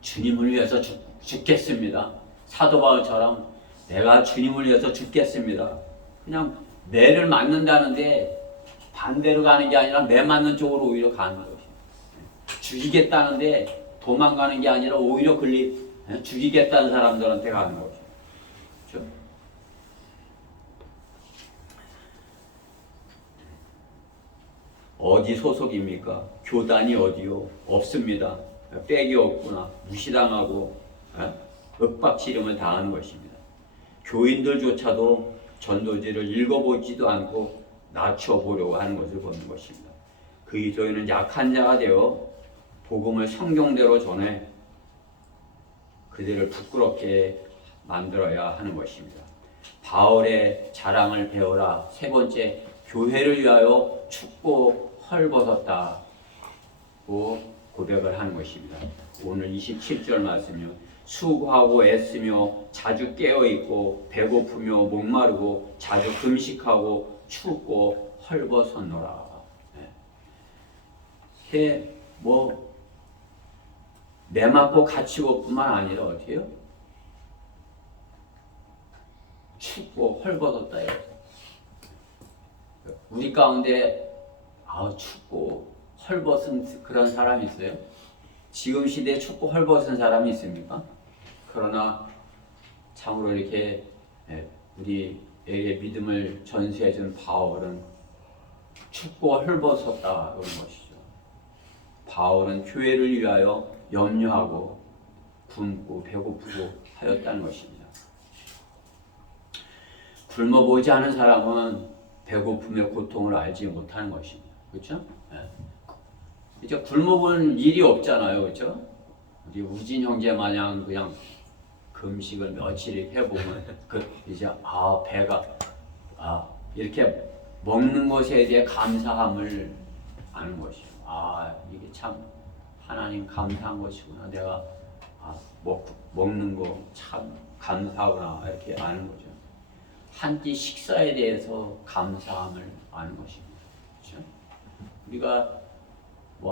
주님을 위해서 죽겠습니다. 사도 바울처럼 내가 주님을 위해서 죽겠습니다. 그냥 매를 맞는다는데 반대로 가는 게 아니라 매 맞는 쪽으로 오히려 가는 것이에요. 죽이겠다는데 도망가는 게 아니라 오히려 죽이겠다는 사람들한테 가는 거죠. 그렇죠? 어디 소속입니까? 교단이 어디요? 없습니다. 빽이 없구나. 무시당하고 윽박지름을 당하는 것입니다. 교인들조차도 전도지를 읽어보지도 않고 낮춰보려고 하는 것을 보는 것입니다. 그리스도인은 약한 자가 되어 복음을 성경대로 전해 그들을 부끄럽게 만들어야 하는 것입니다. 바울의 자랑을 배워라. 세 번째, 교회를 위하여 춥고 헐벗었다고 고백을 하는 것입니다. 오늘 27절 말씀이요. 수고하고 애쓰며 자주 깨어있고 배고프며 목마르고 자주 금식하고 춥고 헐벗었노라. 매 맞고 갇히고 뿐만 아니라 어떻게요? 춥고 헐벗었다. 우리 가운데 춥고 헐벗은 그런 사람이 있어요? 지금 시대에 춥고 헐벗은 사람이 있습니까? 그러나 참으로 이렇게 우리에게 믿음을 전수해준 바울은 춥고 헐벗었다 그런 것이죠. 바울은 교회를 위하여 염려하고 굶고 배고프고 하였다는 것입니다. 굶어보지 않은 사람은 배고픔의 고통을 알지 못하는 것입니다. 그렇죠? 이제 굶어본 일이 없잖아요. 그렇죠? 우리 우진 형제 마냥 그냥 금식을 며칠 해보면 이제 배가 이렇게 먹는 것에 대해 감사함을 아는 것이에요. 이게 참 하나님 감사한 것이구나. 내가 먹는 거 참 감사하구나 이렇게 아는 거죠. 한 끼 식사에 대해서 감사함을 아는 것입니다. 그렇죠? 우리가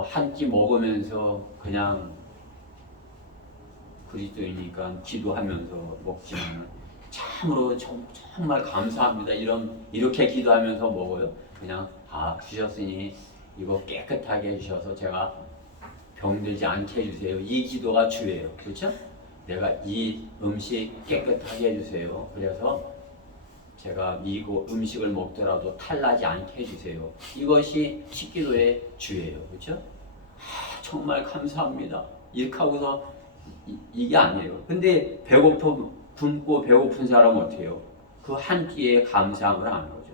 한 끼 먹으면서 그냥 그리스도이니까 기도하면서 먹지만 참으로 정말 감사합니다. 이렇게 기도하면서 먹어요. 그냥 주셨으니 이거 깨끗하게 해주셔서 제가 병들지 않게 해주세요. 이 기도가 주예요. 그렇죠? 내가 이 음식 깨끗하게 해주세요. 그래서 제가 이거 음식을 먹더라도 탈나지 않게 해주세요. 이것이 식기도의 주예요. 그렇죠? 정말 감사합니다. 이렇게 하고서 이게 아니에요. 근데 굶고 배고픈 사람은 어떻게 해요? 그 한 끼에 감사함을 하는 거죠.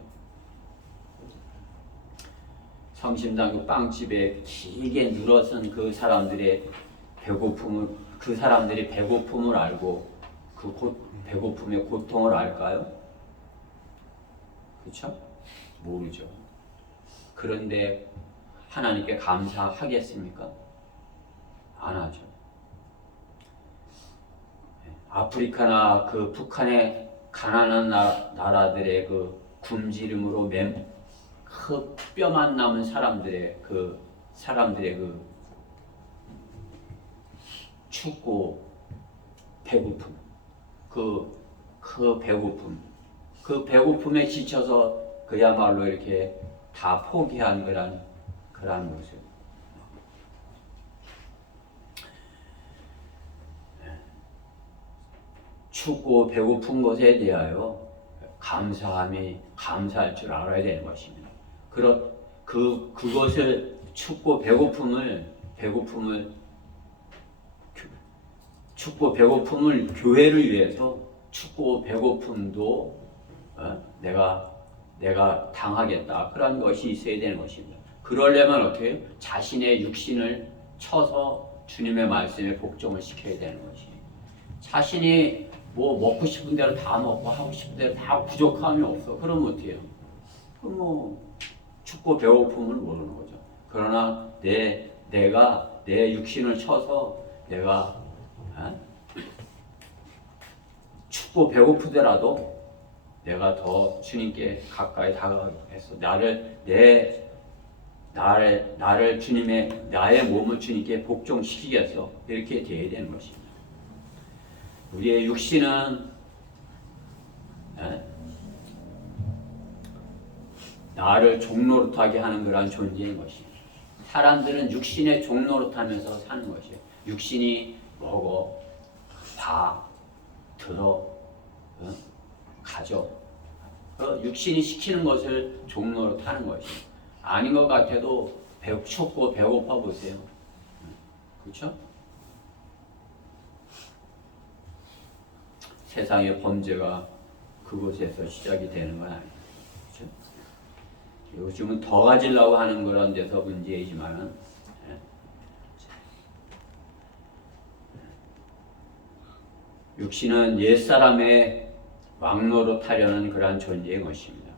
성심당 빵집에 길게 늘어선 그 사람들이 배고픔을 알고 그 배고픔의 고통을 알까요? 그렇죠? 모르죠. 그런데 하나님께 감사하겠습니까? 안 하죠. 아프리카나 그 북한의 가난한 나라들의 그 굶주림으로 그 뼈만 남은 사람들의 그 춥고 배고픔, 그 배고픔에 지쳐서 그야말로 이렇게 다 포기한 그런 모습. 춥고 배고픈 것에 대하여 감사할 줄 알아야 되는 것입니다. 그것을 춥고 배고픔을 교회를 위해서 춥고 배고픔도 내가 당하겠다 그런 것이 있어야 되는 것입니다. 그러려면 어떻게 해요? 자신의 육신을 쳐서 주님의 말씀에 복종을 시켜야 되는 것이에요. 자신이 먹고 싶은 대로 다 먹고 하고 싶은 대로 다 부족함이 없어. 그러면 어떻게 해요? 그럼 춥고 배고픔을 모르는 거죠. 그러나 내가 내 육신을 쳐서 내가 춥고 배고프더라도 내가 더 주님께 가까이 다가가겠어. 나를 주님의 나의 몸을 주님께 복종시키겠어. 이렇게 돼야 되는 것입니다. 우리의 육신은 나를 종노릇하게 하는 그러한 존재인 것입니다. 사람들은 육신의 종노릇하면서 사는 것이에요. 육신이 먹어, 봐, 들어, 가져. 육신이 시키는 것을 종노릇하는 것이에요. 아닌 것 같아도 춥고 배고파 보세요. 그렇죠? 세상의 범죄가 그곳에서 시작이 되는 건 아니에요. 그렇죠? 요즘은 더 가지려고 하는 그런 데서 문제이지만은 육신은 옛사람의 왕노로 타려는 그러한 존재인 것입니다.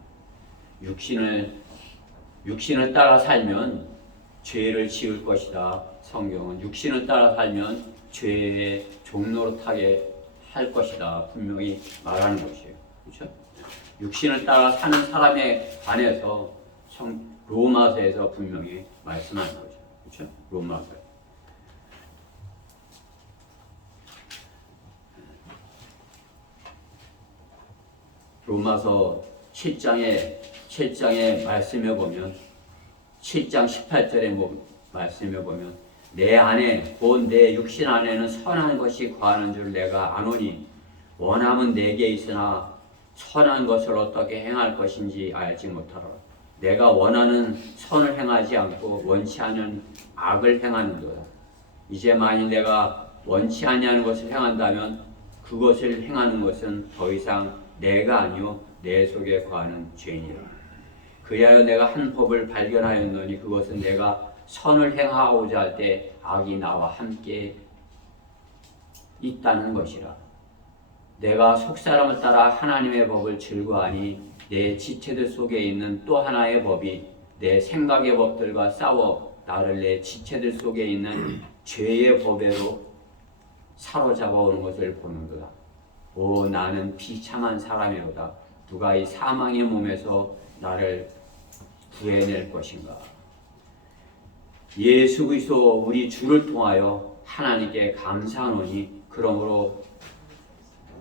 육신을 따라 살면 죄를 지을 것이다. 성경은 육신을 따라 살면 죄의 종로로 타게 할 것이다. 분명히 말하는 것이에요. 그렇죠? 육신을 따라 사는 사람에 관해서 로마서에서 분명히 말씀하는 거죠. 그렇죠? 로마서. 로마서 7장의 말씀에 보면 7장 18절에 말씀해 보면 내 안에 곧 내 육신 안에는 선한 것이 거하는 줄 내가 아노니 원함은 내게 있으나 선한 것을 어떻게 행할 것인지 알지 못하라. 내가 원하는 선을 행하지 않고 원치 않는 악을 행하는도다. 이제 만일 내가 원치 아니하는 것을 행한다면 그것을 행하는 것은 더 이상 내가 아니요 내 속에 거하는 죄이니라. 그리하여 내가 한 법을 발견하였노니 그것은 내가 선을 행하고자 할 때 악이 나와 함께 있다는 것이라. 내가 속사람을 따라 하나님의 법을 즐거워하니 내 지체들 속에 있는 또 하나의 법이 내 생각의 법들과 싸워 나를 내 지체들 속에 있는 죄의 법에로 사로잡아 오는 것을 보는도다. 오 나는 비참한 사람이로다. 누가 이 사망의 몸에서 나를 구해낼 것인가. 예수 그리스도 우리 주를 통하여 하나님께 감사하노니 그러므로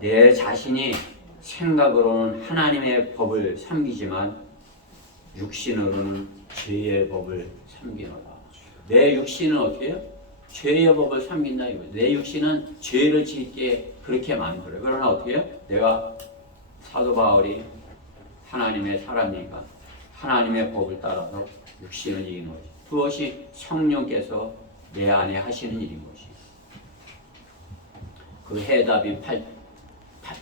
내 자신이 생각으로는 하나님의 법을 섬기지만 육신으로는 죄의 법을 섬기노라. 내 육신은 어떻게 해요? 죄의 법을 섬긴다 이거예요. 내 육신은 죄를 짓게 그렇게 만들어요. 그러나 어떻게 해요? 내가 사도 바울이 하나님의 사람이니까 하나님의 법을 따라서 육신을 이기는 거지. 그것이 성령께서 내 안에 하시는 일인 것이. 그 해답이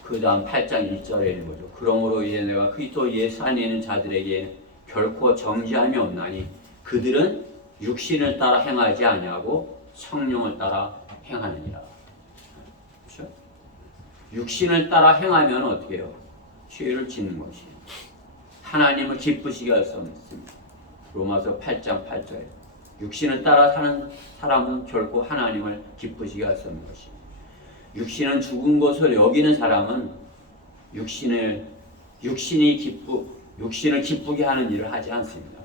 그 다음 8장 1절에 있는 거죠. 그러므로 이제 내가 그리스도 예수 안에 있는 자들에게 결코 정죄함이 없나니 그들은 육신을 따라 행하지 아니하고 성령을 따라 행하느니라. 그렇죠? 육신을 따라 행하면 어떻게 해요? 죄를 짓는 것이에요. 하나님을 기쁘시게 할 수 없습니다. 로마서 8장 8절에 육신을 따라 사는 사람은 결코 하나님을 기쁘시게 할 수 없는 것입니다. 육신은 죽은 것을 여기는 사람은 육신을 기쁘게 하는 일을 하지 않습니다.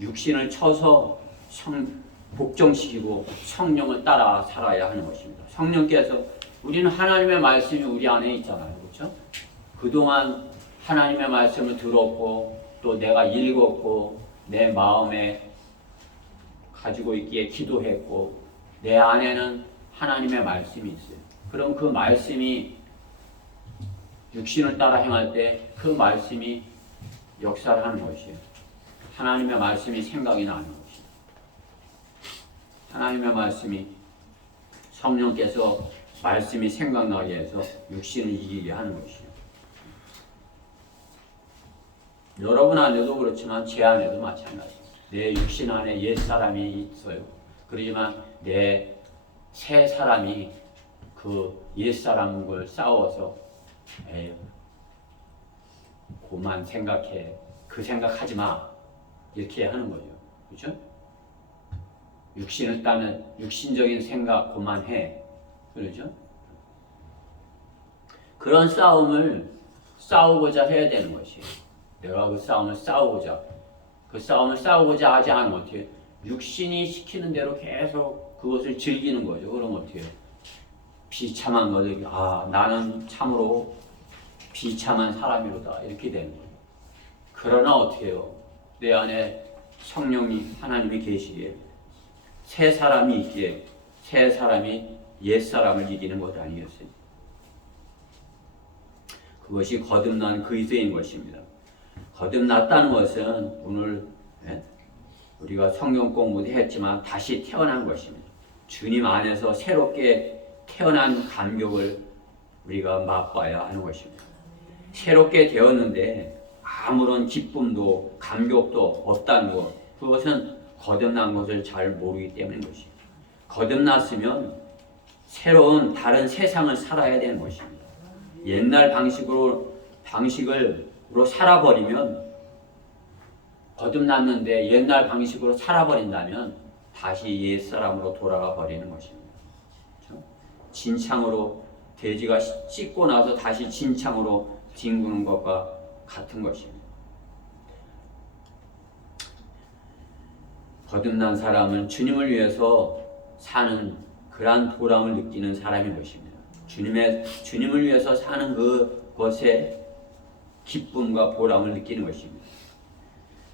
육신을 쳐서 복종시키고 성령을 따라 살아야 하는 것입니다. 성령께서 우리는 하나님의 말씀이 우리 안에 있잖아요. 그렇죠? 그동안 하나님의 말씀을 들었고 또 내가 읽었고 내 마음에 가지고 있기에 기도했고 내 안에는 하나님의 말씀이 있어요. 그럼 그 말씀이 육신을 따라 행할 때 그 말씀이 역사를 하는 것이에요. 하나님의 말씀이 생각이 나는 것이에요. 하나님의 말씀이 성령께서 말씀이 생각나게 해서 육신을 이기게 하는 것이에요. 여러분 안에도 그렇지만 제 안에도 마찬가지입니다. 내 육신 안에 옛 사람이 있어요. 그렇지만 내 새 사람이 그 옛 사람을 싸워서 에휴 그만 생각해. 그 생각하지 마. 이렇게 하는 거죠. 그렇죠? 육신을 따면 육신적인 생각 그만해. 그렇죠? 그런 싸움을 싸우고자 해야 되는 것이에요. 내가 그 싸움을 싸우고자 하지 않으면 어떻게 해요? 육신이 시키는 대로 계속 그것을 즐기는 거죠. 그럼 어떻게 해요? 비참한 거죠. 나는 참으로 비참한 사람이로다. 이렇게 되는 거예요. 그러나 어떻게 해요? 내 안에 성령이 하나님이 계시기에 새 사람이 있기에 새 사람이 옛 사람을 이기는 것 아니겠어요? 그것이 거듭난 그리스도인 것입니다. 거듭났다는 것은 오늘 우리가 성경 공부도 했지만 다시 태어난 것입니다. 주님 안에서 새롭게 태어난 감격을 우리가 맛봐야 하는 것입니다. 새롭게 되었는데 아무런 기쁨도 감격도 없다는 것, 그것은 거듭난 것을 잘 모르기 때문인 것이에요. 거듭났으면 새로운 다른 세상을 살아야 되는 것입니다. 옛날 방식으로 살아버리면, 거듭났는데 옛날 방식으로 살아버린다면 다시 옛사람으로 돌아가 버리는 것입니다. 그렇죠? 진창으로 돼지가 씻고 나서 다시 진창으로 뒹구는 것과 같은 것입니다. 거듭난 사람은 주님을 위해서 사는 그러한 보람을 느끼는 사람인 것입니다. 주님을 위해서 사는 그것에 기쁨과 보람을 느끼는 것입니다.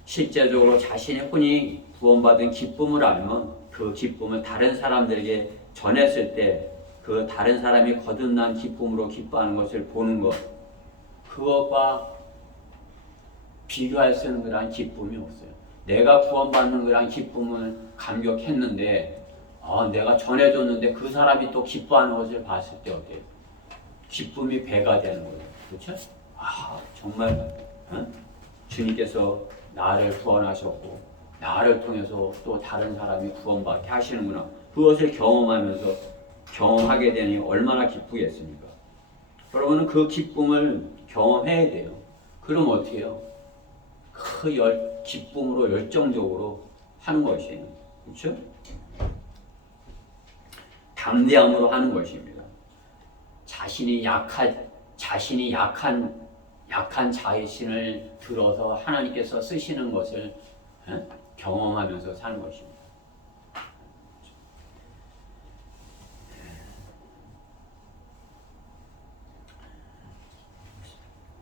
실제적으로 자신의 혼이 구원받은 기쁨을 알면 그 기쁨을 다른 사람들에게 전했을 때 그 다른 사람이 거듭난 기쁨으로 기뻐하는 것을 보는 것, 그것과 비교할 수 있는 그런 기쁨이 없어요. 내가 구원받는 그런 기쁨을 감격했는데 내가 전해줬는데 그 사람이 또 기뻐하는 것을 봤을 때 어때요? 기쁨이 배가 되는 거예요. 그렇죠? 정말 주님께서 나를 구원하셨고 나를 통해서 또 다른 사람이 구원받게 하시는구나. 그것을 경험하게 되니 얼마나 기쁘겠습니까? 여러분은 그 기쁨을 경험해야 돼요. 그럼 어떻게 해요? 그 기쁨으로 열정적으로 하는 것이에요. 그렇죠? 담대함으로 하는 것입니다. 자신이 약한 자신을 들어서 하나님께서 쓰시는 것을 경험하면서 사는 것입니다.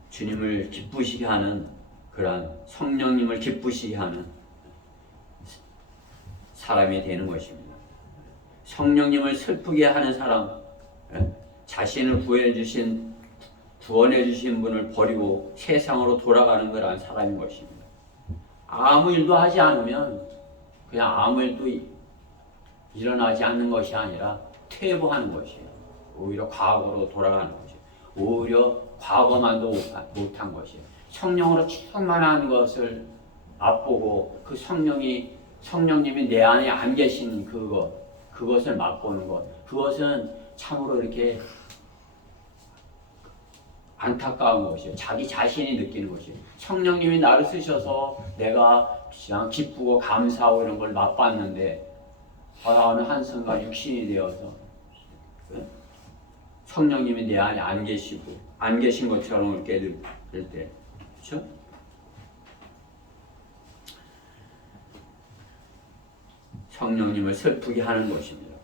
주님을 기쁘시게 하는 그러한 성령님을 기쁘시게 하는 사람이 되는 것입니다. 성령님을 슬프게 하는 사람, 자신을 구원해 주신 분을 버리고 세상으로 돌아가는 그러한 사람인 것입니다. 아무 일도 하지 않으면 그냥 아무 일도 일어나지 않는 것이 아니라 퇴보하는 것이에요. 오히려 과거로 돌아가는 것이에요. 오히려 과거만도 못한 것이에요. 성령으로 충만한 것을 맛보고 그 성령님이 내 안에 안 계신 그것을 맛보는 것, 그것은 참으로 이렇게 안타까운 것이에요. 자기 자신이 느끼는 것이에요. 성령님이 나를 쓰셔서 내가 그냥 기쁘고 감사하고 이런 걸 맛봤는데 어느 한순간 육신이 되어서 성령님이 내 안에 안 계신 것처럼 이렇게 들 때, 그렇죠? 성령님을 슬프게 하는 것입니다.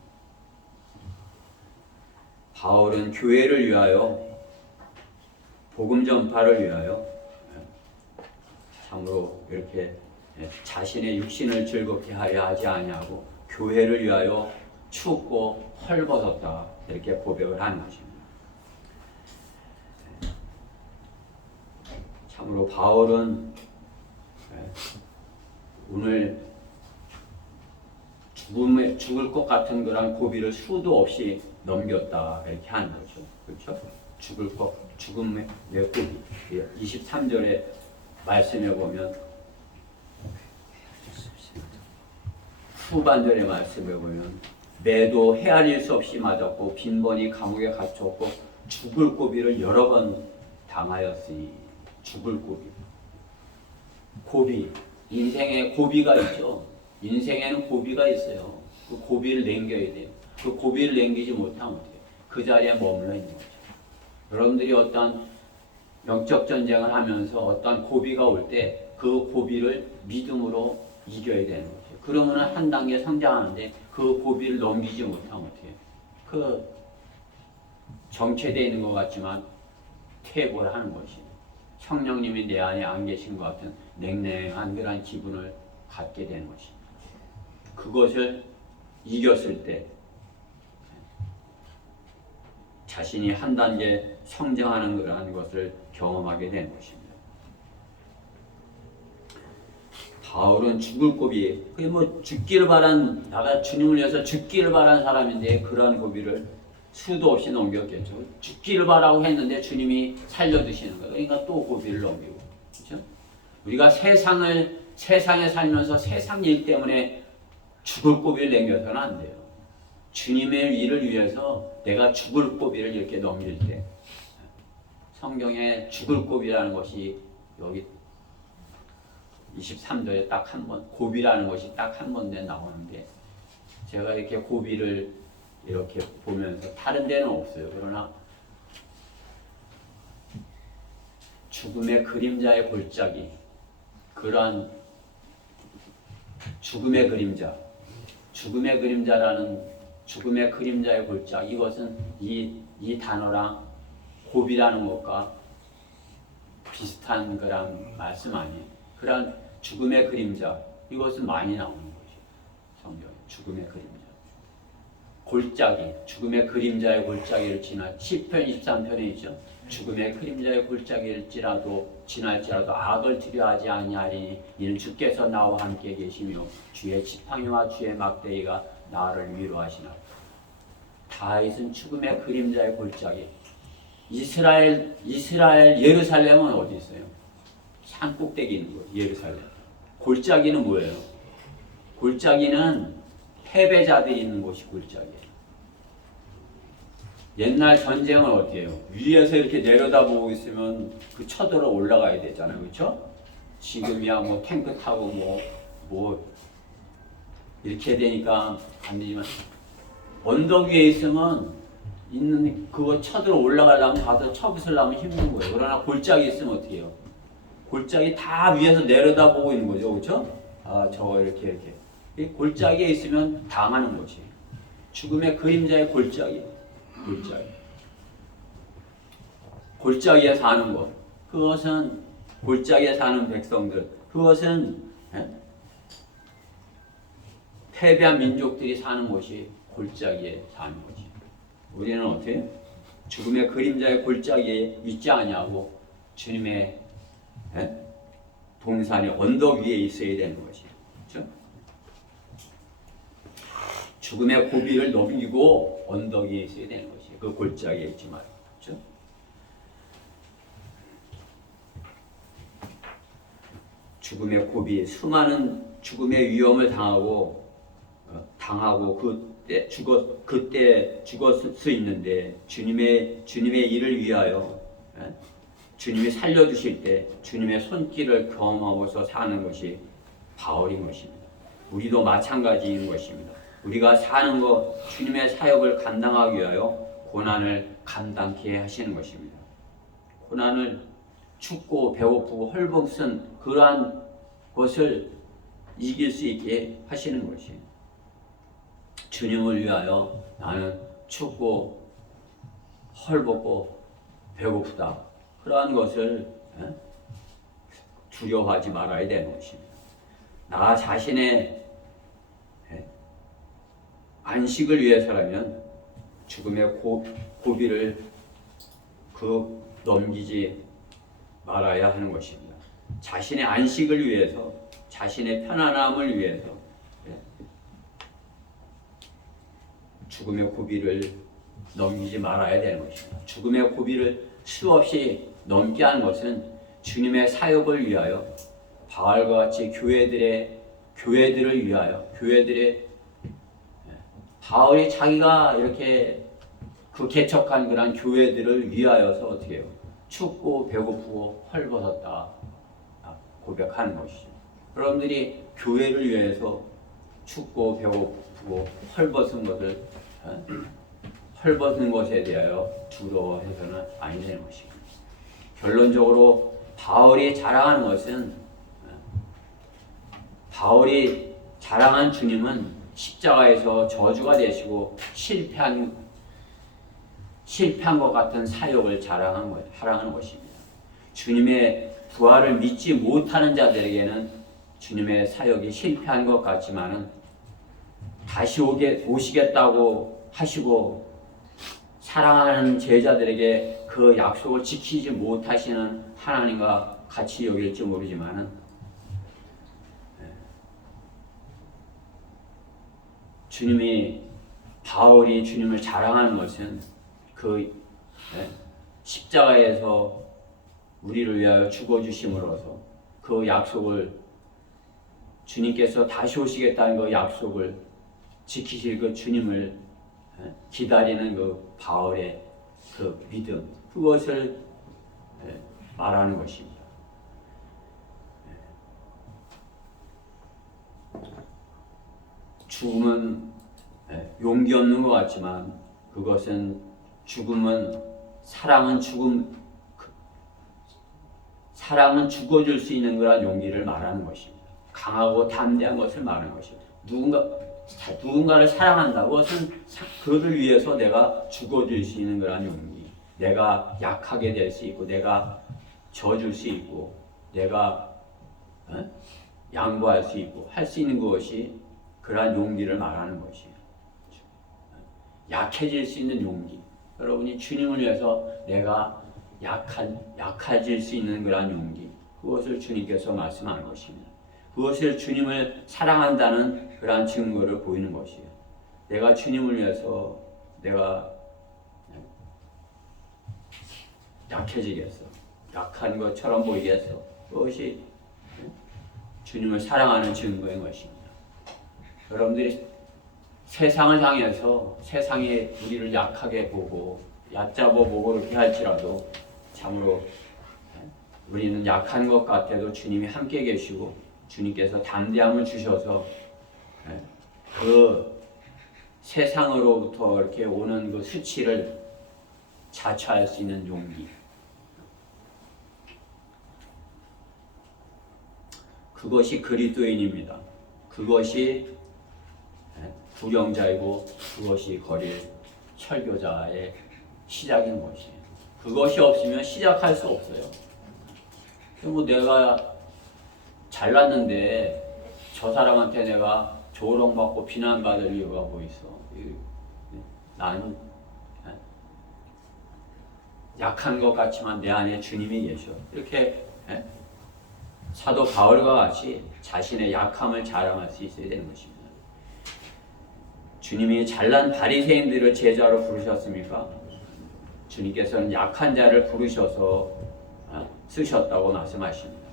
바울은 교회를 위하여, 복음 전파를 위하여 참으로 이렇게 자신의 육신을 즐겁게 하려 하지 아니하고 교회를 위하여 춥고 헐벗었다, 이렇게 고백을 하는 것입니다. 참으로 바울은 오늘 죽을 것 같은 그런 고비를 수도 없이 넘겼다, 이렇게 하는 거죠. 그렇죠? 죽음의 고비. 23절의 말씀에 보면, 후반절의 말씀에 보면 매도 헤아릴 수 없이 맞았고 빈번히 감옥에 갇혔고 죽을 고비를 여러 번 당하였으니. 죽을 고비. 인생에 고비가 있죠. 인생에는 고비가 있어요. 그 고비를 넘겨야 돼요. 그 고비를 넘기지 못하면 어떻게 해요? 그 자리에 머물러 있는 거죠. 여러분들이 어떤 영적 전쟁을 하면서 어떤 고비가 올 때 그 고비를 믿음으로 이겨야 되는 거죠. 그러면 한 단계 성장하는데 그 고비를 넘기지 못하면 어떻게 해요? 그 정체되어 있는 것 같지만 퇴보를 하는 것이에요. 성령님이 내 안에 안 계신 것 같은 냉랭한 그런 기분을 갖게 되는 것입니다. 그것을 이겼을 때 자신이 한 단계 성장하는 그러한 것을 경험하게 되는 것입니다. 바울은 죽을 고비, 그게 죽기를 바란, 나가 주님을 위해서 죽기를 바란 사람인데 그러한 고비를 수도 없이 넘겼겠죠. 죽기를 바라고 했는데 주님이 살려두시는 거예요. 그러니까 또 고비를 넘기고, 그렇죠? 우리가 세상에 살면서 세상 일 때문에 죽을 고비를 남겨서는 안 돼요. 주님의 일을 위해서 내가 죽을 고비를 이렇게 넘길 때 성경에 죽을 고비라는 것이 여기 23절에 딱 한 번, 고비라는 것이 딱 한 번에 나오는데 제가 이렇게 고비를 이렇게 보면서 다른 데는 없어요. 그러나 죽음의 그림자의 골짜기, 그러한 죽음의 그림자의 골짜기, 이것은 이 단어랑 고비라는 것과 비슷한 거랑 말씀 아니에요. 그러한 죽음의 그림자, 이것은 많이 나오는 거죠. 성경에 죽음의 그림자, 골짜기, 죽음의 그림자의 골짜기를 시편 23편에 있죠. 죽음의 그림자의 골짜기를 지날지라도 악을 두려워하지 아니하리니 이는 주께서 나와 함께 계시며 주의 지팡이와 주의 막대기가 나를 위로하시나. 다윗은 죽음의 그림자의 골짜기. 이스라엘 예루살렘은 어디 있어요? 산 꼭대기 있는 거예요. 예루살렘. 골짜기는 뭐예요? 골짜기는 패배자들이 있는 곳이 골짜기예요. 옛날 전쟁은 어떻게 해요? 위에서 이렇게 내려다보고 있으면 그 쳐들어 올라가야 되잖아요. 그렇죠? 지금이야 뭐 탱크 타고 뭐 이렇게 되니까 안 되지만 언덕 위에 있으면 그거 쳐들어 올라가려면 가서 쳐부수려면 힘든 거예요. 그러나 골짜기 있으면 어떻게 해요? 골짜기 다 위에서 내려다보고 있는 거죠. 그렇죠? 아, 저거 이렇게. 이 골짜기에 있으면 당하는 거지. 죽음의 그림자의 골짜기. 골짜기에 사는 것. 그것은 골짜기에 사는 백성들. 그것은 패배한 민족들이 사는 곳이 골짜기에 사는 거지. 우리는 어떻게? 죽음의 그림자의 골짜기에 있지 않냐고 주님의 동산의 언덕 위에 있어야 되는 거지. 그렇죠? 죽음의 고비를 넘기고 언덕 위에 있어야 되는 거지. 그 골짜기에 있지 말고. 그렇죠? 죽음의 고비, 수많은 죽음의 위험을 당하고 그때 죽었을 수 있는데 주님의 일을 위하여 주님이 살려주실 때 주님의 손길을 경험하고서 사는 것이 바울인 것입니다. 우리도 마찬가지인 것입니다. 우리가 사는 것, 주님의 사역을 감당하기 위하여 고난을 감당케 하시는 것입니다. 고난을 춥고 배고프고 헐벗은 그러한 것을 이길 수 있게 하시는 것이 주님을 위하여 나는 춥고 헐벗고 배고프다. 그러한 것을 두려워하지 말아야 되는 것입니다. 나 자신의 안식을 위해서라면 죽음의 고비를 넘기지 말아야 하는 것입니다. 자신의 안식을 위해서, 자신의 편안함을 위해서 죽음의 고비를 넘기지 말아야 되는 것입니다. 죽음의 고비를 수없이 넘게 하는 것은 주님의 사역을 위하여 바울과 같이 교회들을 위하여 바울이 자기가 이렇게 그 개척한 그런 교회들을 위하여서 어떻게 해요? 춥고 배고프고 헐벗었다 고백하는 것이죠. 여러분들이 교회를 위해서 춥고 배고프고 헐벗은 것에 대하여 두려워해서는 안 되는 것입니다. 결론적으로 바울이 자랑한 주님은 십자가에서 저주가 되시고 실패한 것 같은 사역을 하라는 것입니다. 주님의 부활을 믿지 못하는 자들에게는 주님의 사역이 실패한 것 같지만은 다시 오시겠다고 하시고 사랑하는 제자들에게 그 약속을 지키지 못하시는 하나님과 같이 여길지 모르지만은 바울이 주님을 자랑하는 것은 그 십자가에서 우리를 위하여 죽어주심으로써 그 약속을 주님께서 다시 오시겠다는 그 약속을 지키실 그 주님을 기다리는 그 바울의 그 믿음, 그것을 말하는 것입니다. 죽음은 용기 없는 것 같지만 그것은 죽음은 사랑은 죽어줄 수 있는 그런 용기를 말하는 것입니다. 강하고 담대한 것을 말하는 것입니다. 누군가를 사랑한다고 그것은 그를 위해서 내가 죽어줄 수 있는 그런 용기, 내가 약하게 될 수 있고 내가 져줄 수 있고 내가 양보할 수 있고 할 수 있는 것이 그러한 용기를 말하는 것이에요. 약해질 수 있는 용기. 여러분이 주님을 위해서 내가 약해질 수 있는 그러한 용기. 그것을 주님께서 말씀하는 것입니다. 그것을 주님을 사랑한다는 그러한 증거를 보이는 것이에요. 내가 주님을 위해서 내가 약해지겠어. 약한 것처럼 보이겠어. 그것이 주님을 사랑하는 증거인 것입니다. 여러분들이 세상을 향해서 세상이 우리를 약하게 보고 얕잡아 보고 그렇게 할지라도 참으로 우리는 약한 것 같아도 주님이 함께 계시고 주님께서 담대함을 주셔서 그 세상으로부터 이렇게 오는 그 수치를 자처할 수 있는 용기, 그것이 그리스도인입니다. 그것이 부령자이고 그것이 거릴 설교자의 시작인 것이에요. 그것이 없으면 시작할 수 없어요. 뭐 내가 잘났는데 저 사람한테 내가 조롱받고 비난받을 이유가 뭐 있어? 나는 약한 것 같지만 내 안에 주님이 계셔. 이렇게 사도 바울과 같이 자신의 약함을 자랑할 수 있어야 되는 것입니다. 주님이 잘난 바리새인들을 제자로 부르셨습니까? 주님께서는 약한 자를 부르셔서 쓰셨다고 말씀하십니다.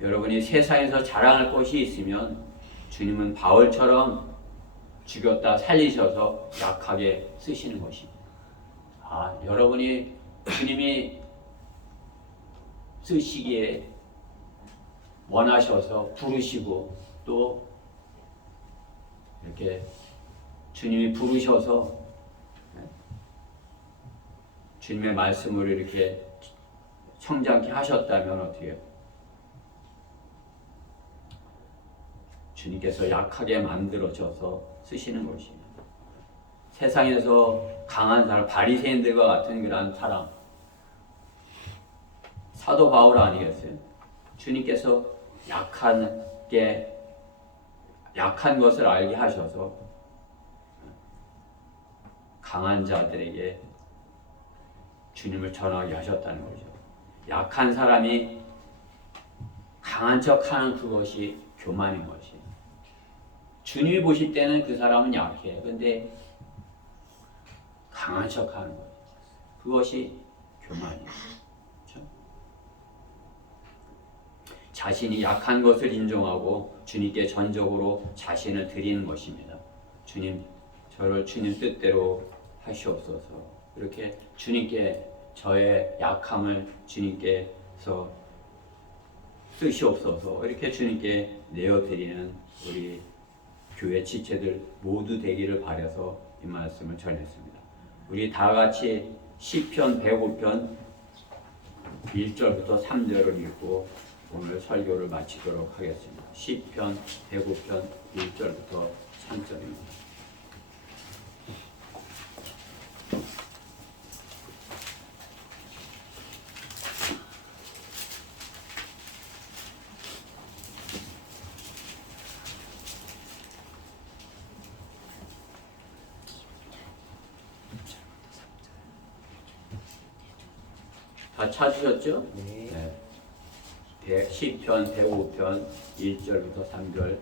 여러분이 세상에서 자랑할 것이 있으면 주님은 바울처럼 죽였다 살리셔서 약하게 쓰시는 것입니다. 여러분이 주님이 쓰시기에 원하셔서 부르시고 또 이렇게 주님이 부르셔서 주님의 말씀을 이렇게 성장케 하셨다면 어떻게 해요? 주님께서 약하게 만들어져서 쓰시는 것입니다. 세상에서 강한 사람, 바리새인들과 같은 그런 사람, 사도 바울 아니겠어요? 주님께서 약한 것을 알게 하셔서 강한 자들에게 주님을 전하게 하셨다는 거죠. 약한 사람이 강한 척하는 그것이 교만인 것이에요. 주님이 보실 때는 그 사람은 약해. 근데 강한 척하는 거예요. 그것이 교만이에요. 그렇죠? 자신이 약한 것을 인정하고 주님께 전적으로 자신을 드리는 것입니다. 주님, 저를 주님 뜻대로 하시옵소서. 이렇게 주님께 저의 약함을 주님께서 쓰시옵소서. 이렇게 주님께 내어드리는 우리 교회 지체들 모두 되기를 바라서 이 말씀을 전했습니다. 우리 다 같이 시편 105편 1절부터 3절을 읽고 오늘 설교를 마치도록 하겠습니다. 시편 105편 1절부터 3절입니다. 다 찾으셨죠? 네. 시편 105편 1절부터 3절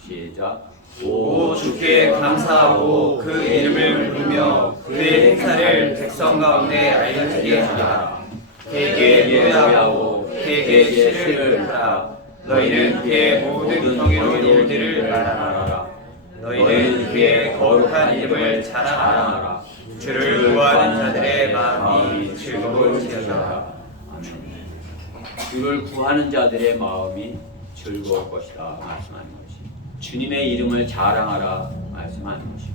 시작. 오 주께 감사하고 그 이름을 부르며 그의 행사를 백성 가운데 알려지게 하라. 그에게 예배하고 그에게 시를 하라. 너희는 그의 모든 경이로운 일들을 말하라. 너희는 그의 거룩한 이름을 자랑하라. 주를 구하는 자들의 마음이 즐거울지어다. 아멘. 주를 구하는 자들의 마음이 즐거울 것이다 말씀하는 것이. 주님의 이름을 자랑하라 말씀하는 것입니다.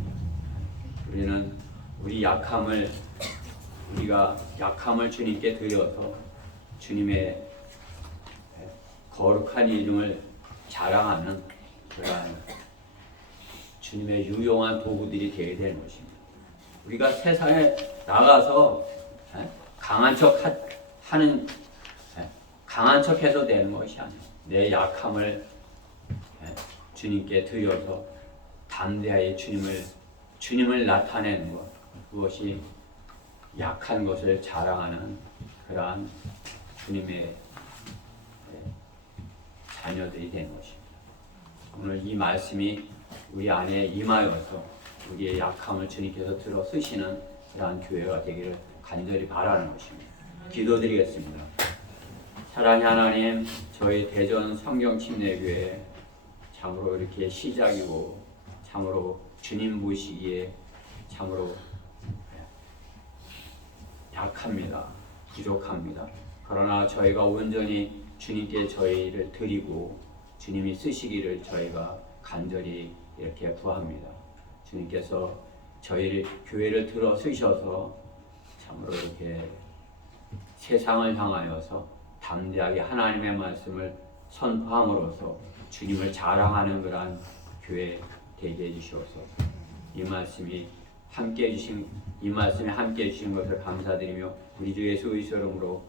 우리가 약함을 주님께 드려서 주님의 거룩한 이름을 자랑하는 그러한 주님의 유용한 도구들이 되어야 되는 것입니다. 우리가 세상에 나가서 강한 척해서 되는 것이 아니에요. 내 약함을 주님께 드려서 담대하게 주님을 나타내는 것, 그것이 약한 것을 자랑하는 그러한 주님의 자녀들이 되는 것입니다. 오늘 이 말씀이 우리 안에 임하여서 우리의 약함을 주님께서 들어 쓰시는 그러한 교회가 되기를 간절히 바라는 것입니다. 기도드리겠습니다. 사랑의 하나님, 저희 대전 성경침례교회 참으로 이렇게 시작이고 참으로 주님 보시기에 참으로 약합니다. 부족합니다. 그러나 저희가 온전히 주님께 저희를 드리고 주님이 쓰시기를 저희가 간절히 이렇게 구합니다. 주님께서 저희 교회를 들어 쓰셔서 참으로 이렇게 세상을 향하여서 담대하게 하나님의 말씀을 선포함으로써 주님을 자랑하는 그러한 교회 되게 해주시옵소서. 이 말씀에 함께 해주신 것을 감사드리며 우리 주 예수 그리스도 이름으로